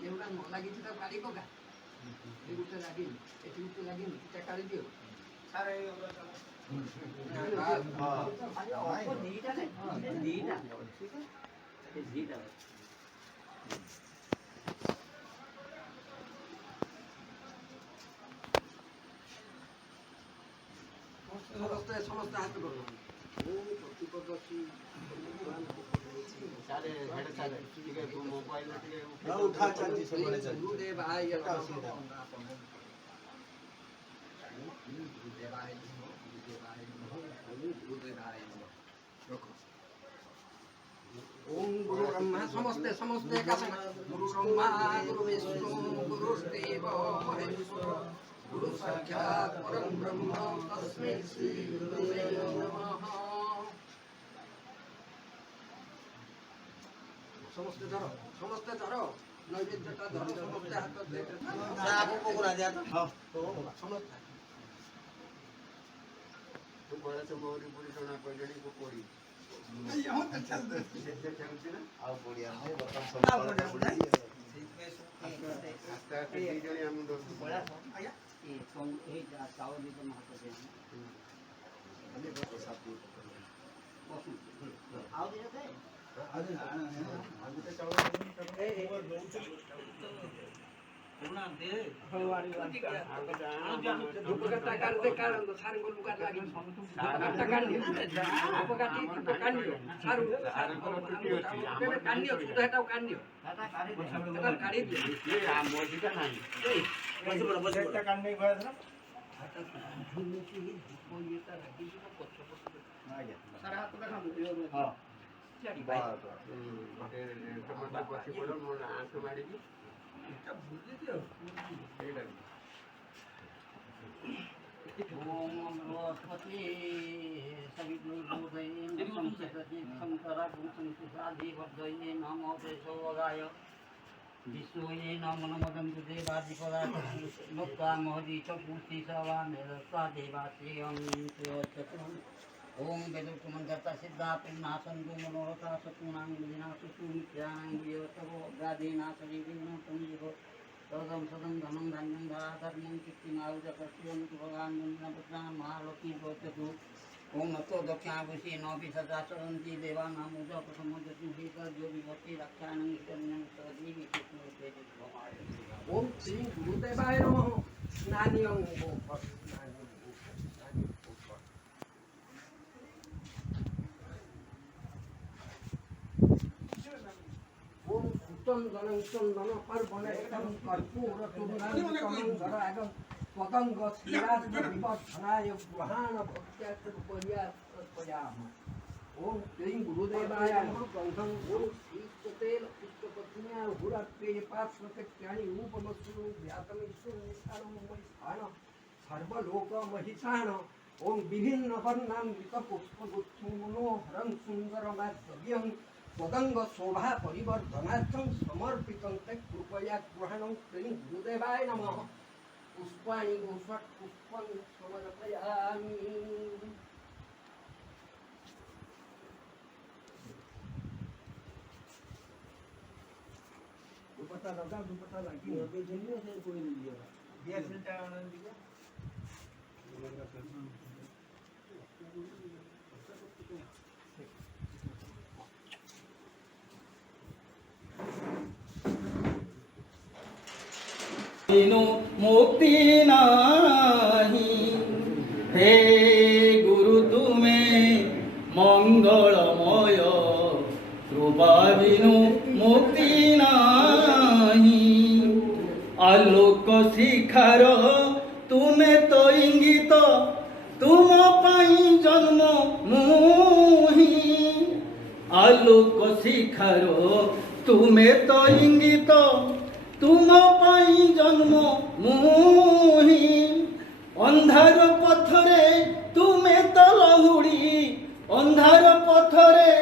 देवड़ा न लगी काढ़ी पका गोटे लगे ये गोटे लगे काढ़ी दियो सारे समस्त हाथ करो सारे हेड सारे ठीक है मोबाइल में ठीक है उठा चलती सब बड़े चल गुरुदेव भाई ओम गुरु ब्रह्मा समस्ते समस्ते गुरु ब्रह्मा गुरु विष्णु गुरुदेव महेश्वर गुरु साक्षात् परम ब्रह्म तस्मै श्री गुरुवे नमः समस्ते धरो नैवेद्यटा धरो समस्ते हाथ दे आपको पकड़ा दिया तो हां तो समस्ते तो बड़ा से मोरी पूरी सोना पगड़ी को कोड़ी यहां तक चल दे चलती ना आओ बढ़िया है बता सब पड़ी आस्ते आस्ते दी जणी हम दोस्त बड़ा आया ये कौन ए चावल भी तो महत्व दे अभी बहुत साफ आओ दे दे आदि आदि तो चावल ए पूर्ण दे हवारी वाली दुपट्टा काट दे काट दो सारे को लुका लागी दुपट्टा काट दे अपकाटी तो काट दियो सारू सारे को टूटी होती है काट दियो तो हटाओ काट दियो दादा काट दियो ये आ मोदी का नहीं बस बस एकटा काट नहीं भय था हटा झुन्नी की कोई ये ता लगी तो पछो आ गया सारा हाथ का काम दियो हां चढ़ी भाई टमाटर पछी बोलो मोर आंख मारी की এটা বুঝে দিও এইটা ओम बृहस्पति सवितुर्भुवये संसदति संकरागुंसंसादि वर्धये नमो देशोगाय विष्णुये नमो नमोदन्तु देवादिपदात् लोका महदि च पूर्ति सवा मेरस्वा देवाश्रियं चतुर् ओम वेदोक्तमन्त्रता सिद्धा पिन्नासन्तु मनोरथा सत्पुनां विनाशु सुमित्यानां वियोतवो गादीनाशरि विघ्नसंजीवो सदं सदं धनं धान्यं धराधर्मं कीर्तिमायुधकर्षयन्तु भगवान् मुनिनपुत्रां महालक्ष्मी भवतु ओम नतो दक्षिणाभूषि नौपि सदा चरन्ति देवानामुदपसमुदति हेतर्यो विभक्ति रक्षाणं हिरण्यं सदीवि कृष्णोपेति ओम श्री गुरुदेवाय नमः स्नानियं चंदन पर्वण एकदम कर्पूर तुंगम पतंग श्रीराज विवर्धनाय ग्रहाण भक्त्याम ओम श्री गुरुदेवाय गौधम ओम श्रीतेल पुष्पपत्न्या हुरत्वे पार्श्वकृत्यानि रूपमस्तु व्यातमीश्वरनिष्ठान सर्वलोक महिषाण ओम विभिन्न वर्णान्वित पुष्पगुच्छं मनोहरं सुन्दरमाद्यं पदंग शोभा परिवर्धनार्थं समर्पितं तत् कृपया ग्रहणं श्री गुरुदेवाय नमः पुष्पाणि गोषट् पुष्पं समर्पयामि दुपट्टा लगा दुपट्टा लगी अभी जल्दी से कोई नहीं दिया गैस मिलता आनंद दिया मुक्ति नाही हे गुरु तुम्हें मंगलमय कृपा बिनु मुक्ति नाही आलोक शिखार तुम्हें तो इंगित तुम पाई जन्म मुही आलोक शिखार तुम्हें तो इंगित तुम पाई जन्म मुही अंधार पथरे तुम्हें तो लहुड़ी अंधार पथरे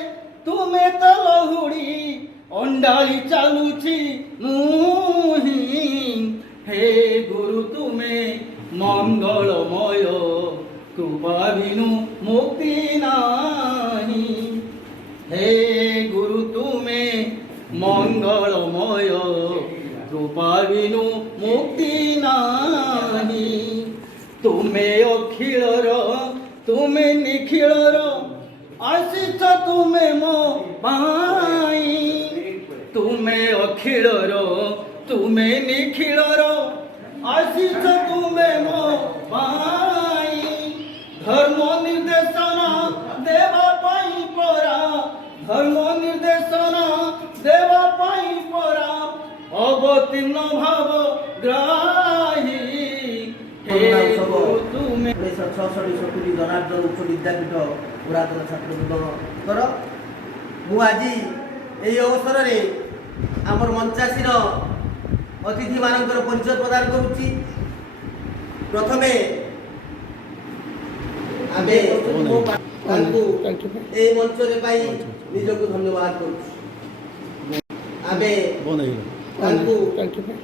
तुम्हें तो लहुड़ी अंडाली चालुची मुही हे गुरु तुम्हें मंगलमय कृपा बिनु मुक्ति नाही हे गुरु तुम्हें तुमे अखिलर तुमे निखिलर आसीच तुमे मो पाई तुमे अखिलर तुमे निखिलर आसीच तुमे मो पाई धर्म निर्देशन देवा पाई परा धर्म निर्देशन देवा पाई परा अवतीर्ण भाव ग्राही हे तुमे 1966 जनार्दन उच्च विद्यापीठ पुरातन छात्रवृंदर मु आज यही अवसर में आमर मंचासीर अतिथि मानकर परिचय प्रदान करुच्ची प्रथमे आमे ए मंच रे पाई निजको धन्यवाद करूँ आमे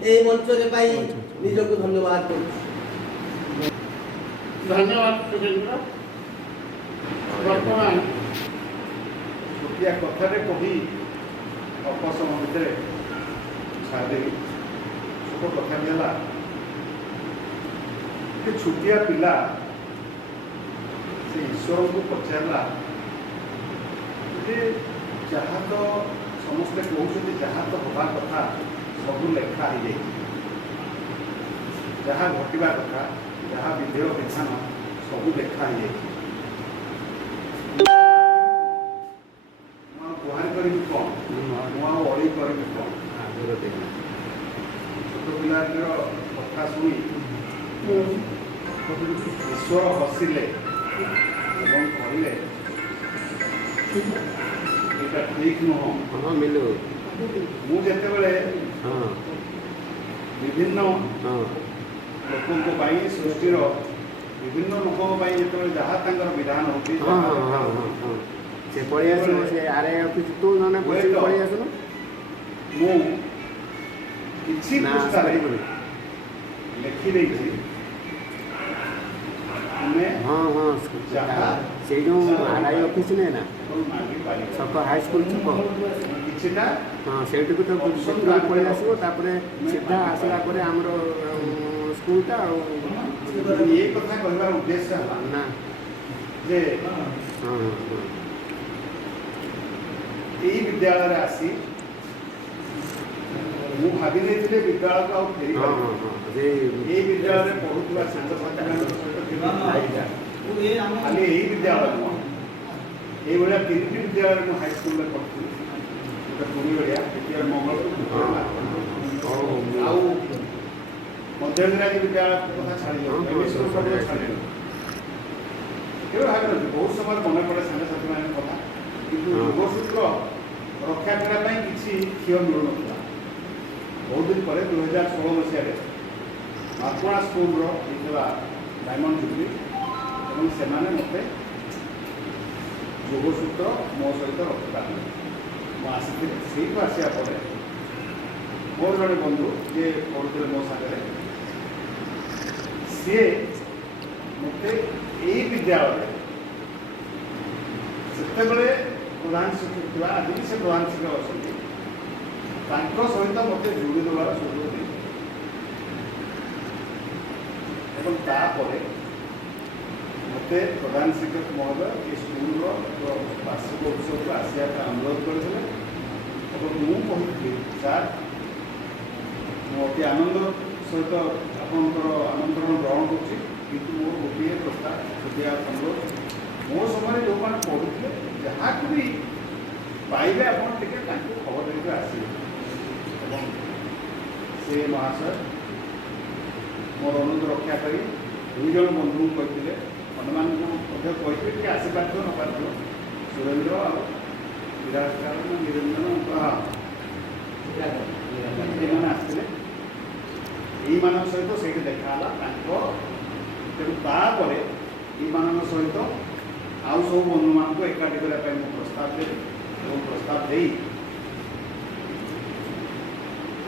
ए मंच रे पाई निजको धन्यवाद करूँ धन्यवाद सुरेंद्र बर्तमान छोटिया कथारे कही अपसम भितर छाड़ी छोट कथा है छोटिया पिला से ईश्वर को पचारा जहाँ तो समस्ते कहते जहाँ तो हवा कथा सब लेखा हो जाए जहाँ घटवा कथा जहाँ विधेय विधान सब लेखा हो जाए गुहार करी कौन मुआ अड़ी करी कौन छोट पिला कथा शुणी ईश्वर हसिले कहले এটা ঠিক নহ মিলু মু যেতেবেলে বিভিন্ন লোকଙ୍କ ପାଇଁ ସୃଷ୍ଟିର ବିଭିନ୍ନ ଲୋକଙ୍କ ପାଇଁ ଯେତେବେଳେ ଯାହା ତାଙ୍କର ବିଧାନ ହେଉଛି ସେ ପଳେଇ ଆସିବ ସେ ଆରେ ଅଫିସ ତୁ ନନେ ପଳେଇ ଆସୁନ ମୁଁ କିଛି ପୃଷ୍ଠାରେ ଲେଖିଦେଇଛି से जो आरआई ऑफिस ने ना छक हाई स्कूल छक हाँ से तो पड़े आसो सीधा आसला आमर स्कूलटा ये कथा कहबार उद्देश्य ना जे हाँ यही विद्यालय आसी मु भावी नहीं विद्यालय को फेरी ये विद्यालय पढ़ुवा छात्र छात्री खाली यही विद्यालय नुह ये भाया तीन विद्यालय में हाईस्कल में पढ़ी गोटे पुरी भाया द्वितीय मंगल आउ मध्यंतराजी विद्यालय कथा छाड़ी छाड़ी भाव बहुत समय मन पड़े सांग साथी मान कथा कि योगसूत्र रक्षा करने किसी क्षय मिलू ना बहुत दिन पर 2016 मसीह मार्कणा स्कूल होता डायमंड जुबली और से मत योगसूत्र मो सहित रखा मुझे से आसा पर मोर जड़े बंधु जे पढ़ुते मो सागर सी मत यही विद्यालय से प्रधान शिक्षक थी आज भी से प्रधान शिक्षक अच्छा सहित मत जोड़ी देवार सुযোগ देते मत प्रधान शिक्षक महोदय ये स्कूल वार्षिक उत्सव को आसिया अनुरोध करते मुझे सार अति आनंद सहित आपंकर आमंत्रण ग्रहण कर मोर गोटे प्रस्ताव छोटिया अनुरोध मो समय जो मैंने पढ़ुते जहाँ भी पाइबे आप खबर देते आसवे से महाशय मोर अनुरोध रक्षा कर दुईज बंधु कहते अन्य कि आसपार न पार सुरेन्द्र विराट निरंजन आसते यही सहित से देखाला तेणु तापर ये सहित आउ सब बंधु मान एकाठी करने प्रस्ताव देवी और प्रस्ताव दे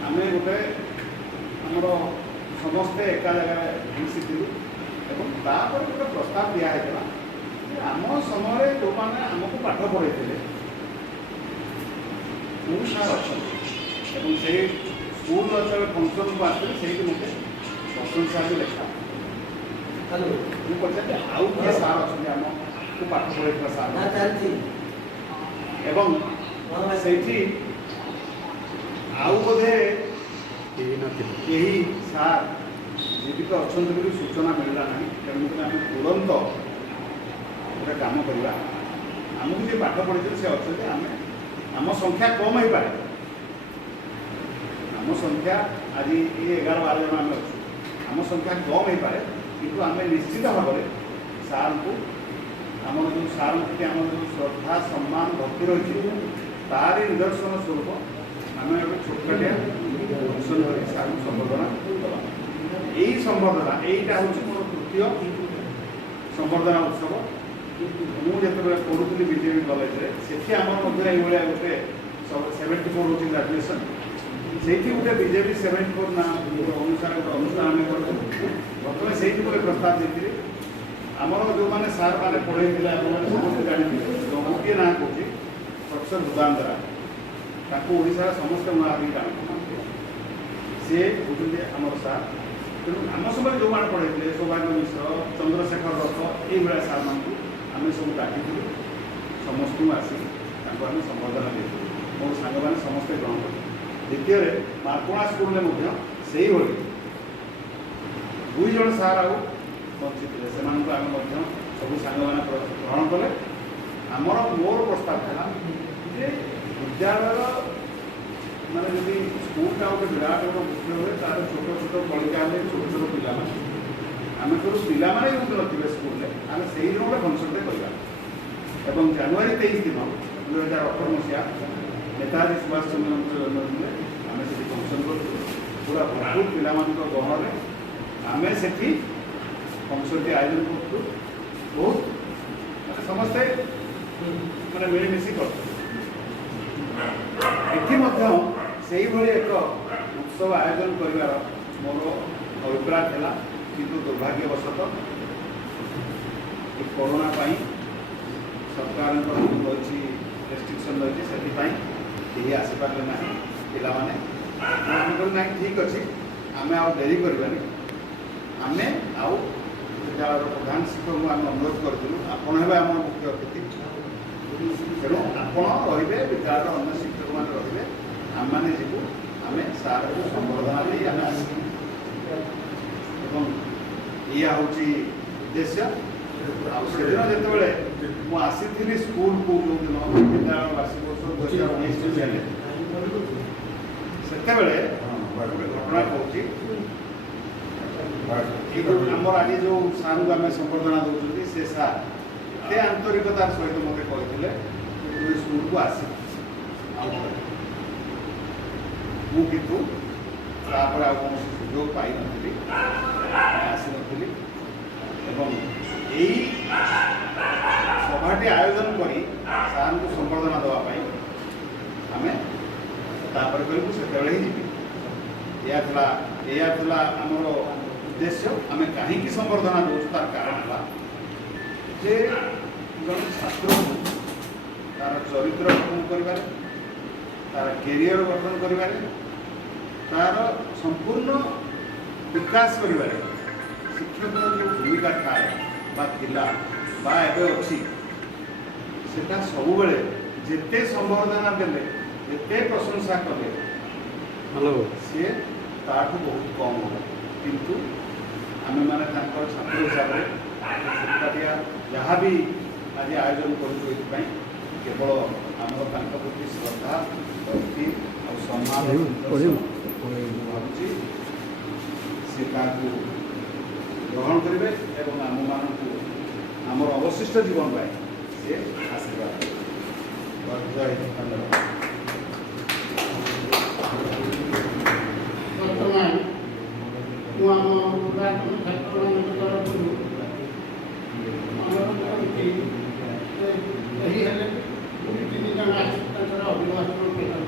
आम गोटे आमर समस्ते एका जगह मिशीलु और गोटे प्रस्ताव दिखाई आम समय जो मैंने आमको पाठ पढ़े बहुत सार अच्छा से स्कूल फंक्शन को आसते से मत प्रशंसा भी देखा ମୁଁ ପଚାରିଲି ଆଉ କିଏ ସାର୍ ଅଛନ୍ତି ଆମକୁ ପାଠ ପଢ଼େଇଥିବା ସାର୍ ନା ଚାଲିଛି ଏବଂ ସେଇଠି ଆଉ ବୋଧେ କେହି ନଥିଲେ। କେହି ସାର୍ ଜୀବିତ ଅଛନ୍ତି ବୋଲି ସୂଚନା ମିଳିଲା ନାହିଁ। ତେଣୁକରି ଆମେ ତୁରନ୍ତ ଗୋଟେ କାମ କରିବା, ଆମକୁ ଯିଏ ପାଠ ପଢ଼ିଛନ୍ତି ସେ ଅଛନ୍ତି, ଆମେ ଆମ ସଂଖ୍ୟା କମ୍ ହେଇପାରେ, ଆମ ସଂଖ୍ୟା ଆଜି ଏ 11-12 ଜଣ ଆମେ ଅଛୁ, ଆମ ସଂଖ୍ୟା କମ୍ ହେଇପାରେ, କିନ୍ତୁ ଆମେ ନିଶ୍ଚିତ ଭାବରେ ସାର୍ଙ୍କୁ ଆମର ଯେଉଁ ସାର୍ଙ୍କ ପ୍ରତି ଆମର ଯେଉଁ ଶ୍ରଦ୍ଧା ସମ୍ମାନ ଭକ୍ତି ରହିଛି ତାରି ନିଦର୍ଶନ ସ୍ୱରୂପ ଆମେ ଗୋଟେ ଛୋଟକାଟିଆ ଫଙ୍କସନ୍ କରି ସାର୍ଙ୍କୁ ସମ୍ବର୍ଦ୍ଧନା ଦେବା। ଏଇ ସମ୍ବର୍ଦ୍ଧନା ଏଇଟା ହେଉଛି ମୋର ତୃତୀୟ ସମ୍ବର୍ଦ୍ଧନା ଉତ୍ସବ। ମୁଁ ଯେତେବେଳେ ପଢ଼ୁଥିଲି ବିଜେପି କଲେଜରେ ସେଠି ଆମର ମଧ୍ୟ ଏଇଭଳିଆ ଗୋଟେ 74 ହେଉଛି ଗ୍ରାଜୁଏସନ୍, ସେଇଠି ଗୋଟେ ବିଜେପି 74 ନା ଅନୁସାରେ ଗୋଟେ ଅନୁଷ୍ଠାନ ଆମେ କରିଥିଲୁ। ପ୍ରଥମେ ସେଇଠି ଗୋଟେ ପ୍ରସ୍ତାବ ଦେଇଥିଲି, ଆମର ଯେଉଁମାନେ ସାର୍ ମାନେ ପଢ଼େଇଥିଲେ ଆପଣମାନେ ସମସ୍ତେ ଜାଣିଥିଲେ, ଗୋଟିଏ ନାଁ କହୁଛି ପ୍ରଫେସର ଦୁଦାନ୍ତରା, ତାଙ୍କୁ ଓଡ଼ିଶାର ସମସ୍ତେ ମହାବୀ ଜାଣନ୍ତି, ସିଏ ହେଉଛନ୍ତି ଆମର ସାର୍। ତେଣୁ ଆମ ସମୟରେ ଯେଉଁମାନେ ପଢ଼େଇଥିଲେ ସୌଭାଗ୍ୟ ମିଶ୍ର, ଚନ୍ଦ୍ରଶେଖର ରଥ, ଏଇଭଳିଆ ସାର୍ମାନଙ୍କୁ ଆମେ ସବୁ ଡାକିଥିଲୁ, ସମସ୍ତଙ୍କୁ ଆସି ତାଙ୍କୁ ଆମେ ସମ୍ବର୍ଦ୍ଧନା ଦେଇଥିଲୁ। ମୋର ସାଙ୍ଗମାନେ ସମସ୍ତେ ଗ୍ରହଣ କଲେ। ଦ୍ୱିତୀୟରେ ମାର୍କୋଣା ସ୍କୁଲରେ ମଧ୍ୟ ସେଇଭଳି 2 ଜଣ ସାର୍ ଆଉ ବଞ୍ଚିଥିଲେ, ସେମାନଙ୍କୁ ଆମେ ମଧ୍ୟ ସବୁ ସାଙ୍ଗମାନେ ଗ୍ରହଣ କଲେ। ମୋର ପ୍ରସ୍ତାବ ଥିଲା ଯେ ବିଦ୍ୟାଳୟର ମାନେ ଯଦି ସ୍କୁଲଟା ଗୋଟେ ବିରାଟ ଗୋଟେ ମୁଖ୍ୟ ହୁଏ ତାର ଛୋଟ ଛୋଟ କଳିକା ହେଲେ ଛୋଟ ଛୋଟ ପିଲାମାନେ ଆମେ କେବଳ ପିଲାମାନେ ଯଦି ନଥିବେ ସ୍କୁଲରେ ଆମେ ସେଇଦିନ ଗୋଟେ ଫଙ୍କସନ୍ଟେ କରିବା। ଏବଂ ଜାନୁଆରୀ 23 ଦିନ 2018 ମସିହା ନେତାଜୀ ସୁଭାଷ ଚନ୍ଦ୍ରଙ୍କ ଜନ୍ମଦିନରେ ଆମେ ସେଠି ଫଙ୍କସନ୍ କରୁଛୁ। ପୁରା ବହୁତ ପିଲାମାନଙ୍କ ଗହଣରେ ଆମେ ସେଠି ଫଙ୍କସନ୍ଟି ଆୟୋଜନ କରୁଛୁ। ବହୁତ ମାନେ ସମସ୍ତେ ମାନେ ମିଳିମିଶି କରୁଛୁ। ଏଠି ମଧ୍ୟ ସେଇଭଳି ଏକ ଉତ୍ସବ ଆୟୋଜନ କରିବାର ମୋର ଅଭିପ୍ରାୟ ଥିଲା, କିନ୍ତୁ ଦୁର୍ଭାଗ୍ୟବଶତଃ ଏ କରୋନା ପାଇଁ ସରକାରଙ୍କର ରହିଛି ରେଷ୍ଟ୍ରିକ୍ସନ୍ ରହିଛି, ସେଥିପାଇଁ କେହି ଆସିପାରିଲେ ନାହିଁ ପିଲାମାନେ। ଆମେ କହିଲୁ ନାହିଁ ଠିକ୍ ଅଛି, ଆମେ ଆଉ ଡେରି କରିବାନି, ଆମେ ଆଉ ବିଦ୍ୟାଳୟର ପ୍ରଧାନ ଶିକ୍ଷକଙ୍କୁ ଆମେ ଅନୁରୋଧ କରିଥିଲୁ ଆପଣ ହେବେ ଆମର ମୁଖ୍ୟ ଅତିଥି, ତେଣୁ ଆପଣ ରହିବେ, ବିଦ୍ୟାଳୟର ଅନ୍ୟ ଶିକ୍ଷକମାନେ ରହିବେ, ଆମମାନେ ଯିବୁ, ଆମେ ସାର୍ଙ୍କୁ ସମ୍ବର୍ଦ୍ଧନା ଦେଇ ଆମେ ଆସିବୁ। ଏବଂ ଏଇଆ ହେଉଛି ଉଦ୍ଦେଶ୍ୟ। ଆଉ ସେଦିନ ଯେତେବେଳେ ମୁଁ ଆସିଥିଲି ସ୍କୁଲକୁ ଯେଉଁଦିନ ବିଦ୍ୟାଳୟ ବାର୍ଷିକ ଉତ୍ସବ 2019 ମସିହାରେ, ସେତେବେଳେ ଗୋଟେ ଘଟଣା କହୁଛି। ଆମର ଆଜି ଯେଉଁ ସାର୍ଙ୍କୁ ଆମେ ସମ୍ବର୍ଦ୍ଧନା ଦେଉଛନ୍ତି ସେ ସାର୍ ଏତେ ଆନ୍ତରିକତାର ସହିତ ମୋତେ କହିଥିଲେ ତୁମେ ସ୍କୁଲକୁ ଆସିବ। ମୁଁ କିନ୍ତୁ ତାପରେ ଆଉ କୌଣସି ସୁଯୋଗ ପାଇନଥିଲି, ଆସିନଥିଲି। ଏବଂ ଏଇ ସଭାଟି ଆୟୋଜନ କରି ସାର୍ଙ୍କୁ ସମ୍ବର୍ଦ୍ଧନା ଦେବା ପାଇଁ ଆମେ ତାପରେ କହିବୁ ସେତେବେଳେ ହିଁ ଯିବି। ଏଇଆ ଥିଲା ଆମର ଉଦ୍ଦେଶ୍ୟ। ଆମେ କାହିଁକି ସମ୍ବର୍ଦ୍ଧନା ଦେଉଛୁ ତାର କାରଣ ହେଲା ଯେ ଜଣେ ଛାତ୍ରକୁ ତାର ଚରିତ୍ର ଗଠନ କରିବାରେ, ତାର କ୍ୟାରିୟର ଗଠନ କରିବାରେ, ତାର ସମ୍ପୂର୍ଣ୍ଣ ବିକାଶ କରିବାରେ ଶିକ୍ଷକର ଯେଉଁ ଭୂମିକା ଥାଏ ବା ଥିଲା ବା ଏବେ ଅଛି, ସେଟା ସବୁବେଳେ ଯେତେ ସମ୍ବର୍ଦ୍ଧନା ଦେଲେ, ଯେତେ ପ୍ରଶଂସା କଲେ ସିଏ ତାଠୁ ବହୁତ କମ୍ ହେବ। କିନ୍ତୁ ଆମେମାନେ ତାଙ୍କର ଛାତ୍ର ହିସାବରେ ଛୋଟକାଟିଆ ଯାହା ବି ଆଜି ଆୟୋଜନ କରୁଛୁ ଏଥିପାଇଁ କେବଳ ଆମର ତାଙ୍କ ପ୍ରତି ଶ୍ରଦ୍ଧା, ଭକ୍ତି ଆଉ ସମ୍ମାନ ଭାବୁଛି ସେ ତାଙ୍କୁ ଗ୍ରହଣ କରିବେ ଏବଂ ଆମମାନଙ୍କୁ ଆମର ଅବଶିଷ୍ଟ ଜୀବନ ପାଇଁ ସେ ଆଶୀର୍ବାଦ କରିବେ। ଜୟ ହିନ୍ଦ, ଧନ୍ୟବାଦ। ବର୍ତ୍ତମାନ ମୁଁ ଆମ ପୁରାତନ ଛାତ୍ରମାନଙ୍କ ତରଫରୁ ଅନୁରୋଧ କରୁଛି ଏହି ହେଲେ 2-3 ଜଣ ଆସି ତାଙ୍କର ଅଭିଭାଷଣ ପ୍ରଦାନ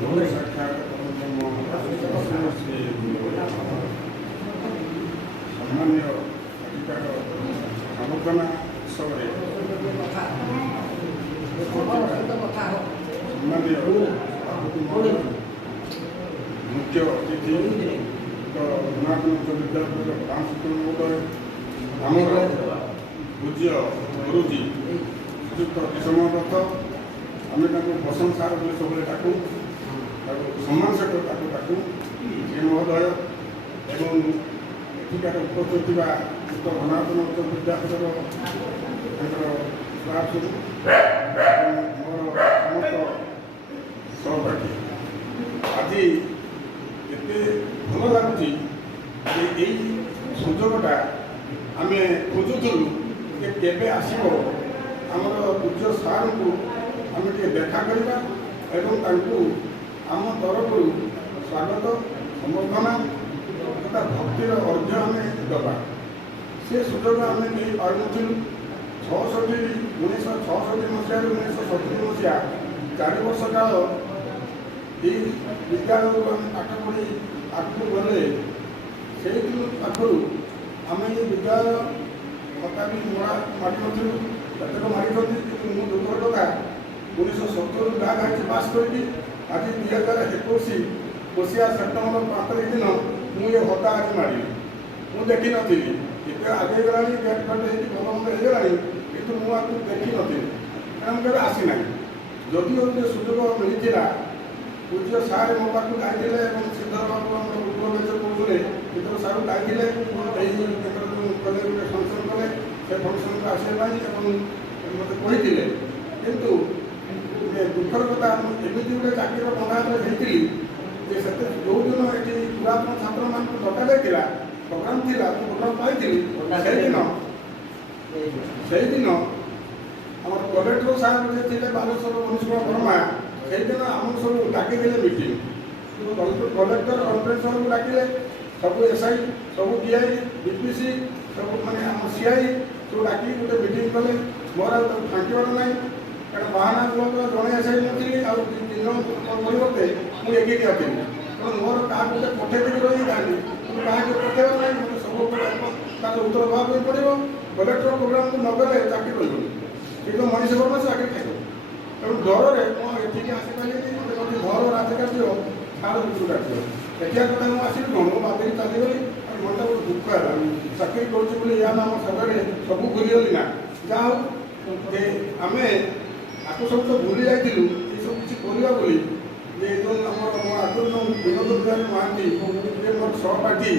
गुरुदेव ସମ୍ମାନୀୟ ଆଜିକାର ସମ୍ବର୍ଦ୍ଧନା ଉତ୍ସବରେ ସମ୍ମାନୀୟ ମୁଖ୍ୟ ଅତିଥି ଗୁଣାତ୍ମକ ବିଦ୍ୟାଳୟର ପ୍ରଧାନ ଶିକ୍ଷକ ମହୋଦୟ, ଆମର ପୂଜ୍ୟ ଗୁରୁଜୀ ଶ୍ରୀଯୁକ୍ତ କିଶୋର ଦତ୍ତ, ଆମେ ତାଙ୍କୁ ବସନ୍ତ ସାର୍ ବୋଲି ସବୁବେଳେ ଡାକୁ, ତାକୁ ସମ୍ମାନ ସହିତ ତାକୁ ଡାକୁ। ସେ ମହୋଦୟ ଏବଂ ଏଠିକାର ଉପସ୍ଥିତ ଥିବା ଗୁଣାତ୍ମକ ଉଚ୍ଚ ବିଦ୍ୟାଳୟର ତାଙ୍କର ଷ୍ଟାଫ୍ ସବୁ ଏବଂ ମୋର ସମସ୍ତ ସହପାଠୀ, ଆଜି ଏତେ ଭଲ ଲାଗୁଛି ଯେ ଏଇ ସୁଯୋଗଟା ଆମେ ଖୋଜୁଥିଲୁ ଯେ କେବେ ଆସିବ ଆମର ପୂଜ୍ୟ ସାର୍ଙ୍କୁ ଆମେ ଟିକେ ଦେଖା କରିବା ଏବଂ ତାଙ୍କୁ ଆମ ତରଫରୁ ସ୍ୱାଗତ ସମ୍ବର୍ଦ୍ଧନା ତଥା ଭକ୍ତିର ଅର୍ଘ୍ୟ ଆମେ ଦେବା। ସେ ସୁଯୋଗ ଆମେ ନେଇପାରୁନଥିଲୁ। 1966 ମସିହାରୁ 1970 ମସିହା 4 ବର୍ଷ କାଳ ଏଇ ବିଦ୍ୟାଳୟରୁ ଆମେ ପାଠ ପଢ଼ି ଆଗକୁ ଗଲେ ସେଇଦିନ ପାଖରୁ ଆମେ ଏ ବିଦ୍ୟାଳୟ କଥା ବି ମାଡ଼ିନଥିଲୁ, କେତେକ ମାରିଛନ୍ତି। କିନ୍ତୁ ମୁଁ ଦୁଃଖର କଥା 1970 ଗ୍ରାଜୁଏଟ୍ ପାସ୍ କରିକି ଆଜି 2021 ମସିହା ସେପ୍ଟେମ୍ବର 5 ତାରିଖ ଦିନ ମୁଁ ଏ ହତା ଆଜି ମାରିଲି। ମୁଁ ଦେଖିନଥିଲି, ଏବେ ଆଗେଇ ଗଲାଣି, ଗେଟ୍ ଫେଟ୍ ହେଇକି ଭଲ ମନ୍ଦ ହେଇଗଲାଣି, କିନ୍ତୁ ମୁଁ ଆକୁ ଦେଖିନଥିଲି କାରଣ ମୁଁ କେବେ ଆସିନାହିଁ। ଯଦିଓ ଗୋଟେ ସୁଯୋଗ ମିଳିଥିଲା, ପୂଜ୍ୟ ସାର୍ ମୋ ପାଖକୁ ଯାଇଥିଲେ ଏବଂ ସିଦ୍ଧର ବାବୁ ଆମର ଉପବେଶ କହୁଥିଲେ, ସିଦ୍ଧର ସାର୍ ଯାଇଥିଲେ ଏଇ ତାଙ୍କର ଯେଉଁ କଲେ ଗୋଟେ ଫଙ୍କସନ୍ କଲେ, ସେ ଫଙ୍କସନ୍କୁ ଆସିବା ପାଇଁ ଏବଂ ମୋତେ କହିଥିଲେ। କିନ୍ତୁ ଦୁଃଖର କଥା, ମୁଁ ଏମିତି ଗୋଟେ ଚାକିରିର ବନ୍ଧାରେ ହେଇଥିଲି ଯେ ସେତେ ଯେଉଁଦିନ ଏଠି ପୁରାତନ ଛାତ୍ରମାନଙ୍କୁ ଡକାଯାଇଥିଲା, ପ୍ରୋଗ୍ରାମ୍ ଥିଲା, ମୁଁ ପ୍ରୋଗ୍ରାମ୍ ପାଇଥିଲି। ସେଇଦିନ ଆମର କଲେକ୍ଟର ସାହେବ ଯିଏ ଥିଲେ ବାଲେଶ୍ୱର ମନୀଷ ବର୍ମା, ସେଇଦିନ ଆମକୁ ସବୁ ଡାକିଥିଲେ ମିଟିଂ। କଲେକ୍ଟର କନଫରେନ୍ସ ହଲ୍କୁ ଡାକିଲେ, ସବୁ SI, ସବୁ DI, DPC, ସବୁ ମାନେ ଆମ CI ସବୁ ଡାକିକି ଗୋଟେ ମିଟିଂ କଲେ। ମୋର ଆଉ ତାକୁ ଫାଙ୍କିବାର ନାହିଁ, କାରଣ ବାହାନା ବ୍ଲକର ଜଣେ SI ନଥିଲି, ଆଉ 3 ଜଣ ପରିବର୍ତ୍ତେ ମୁଁ ଏକିଟିଆ ଥିଲି। ତେଣୁ ମୋର କାହାକୁ ଗୋଟେ ପଠେଇ ଦେଇକି ରହିଯାଇଥାନ୍ତି, କିନ୍ତୁ କାହାକୁ ପଠେଇବାର ନାହିଁ। ମୋତେ ସବୁ ତାର ଉତ୍ତର ଦେବା ପାଇଁ ପଡ଼ିବ। କଲେକ୍ଟର ପ୍ରୋଗ୍ରାମକୁ ନ ଗଲେ ଚାକିରି କରିବନି, କିନ୍ତୁ ମଣିଷ ବର୍ଗ ଚାକିରି ଖାଇବ। ତେଣୁ ଡରରେ ମୁଁ ଏଠିକି ଆସିପାରିଲିନି। ମୋତେ ଯଦି ଘର ରାଜକାର୍ଯ୍ୟ ଛାଡ଼ କିଛି ଡାକିବ, ଦେଖିବା କଥା ମୁଁ ଆସିଲି କ'ଣ, ମୁଁ ବାଧିକି ଚାଲିଗଲି। ଆଉ ମନଟା ବହୁତ ଦୁଃଖ ହେଲା, ଚାକିରି କରୁଛି ବୋଲି ଏହା ଆମ ସାଙ୍ଗରେ ସବୁ ଭୁଲିଗଲି ନା। ଯାହା ହଉ ଯେ ଆମେ ଆକୁ ସବୁ ତ ଭୁଲି ଯାଇଥିଲୁ ଏସବୁ କିଛି କରିବା ବୋଲି। ଯେ ଯେଉଁ ଆମର ମୋ ଆଗରୁ ବିନୋଦ ବିହାରୀ ମହାନ୍ତି ଯେ ମୋର ସହପାଠୀ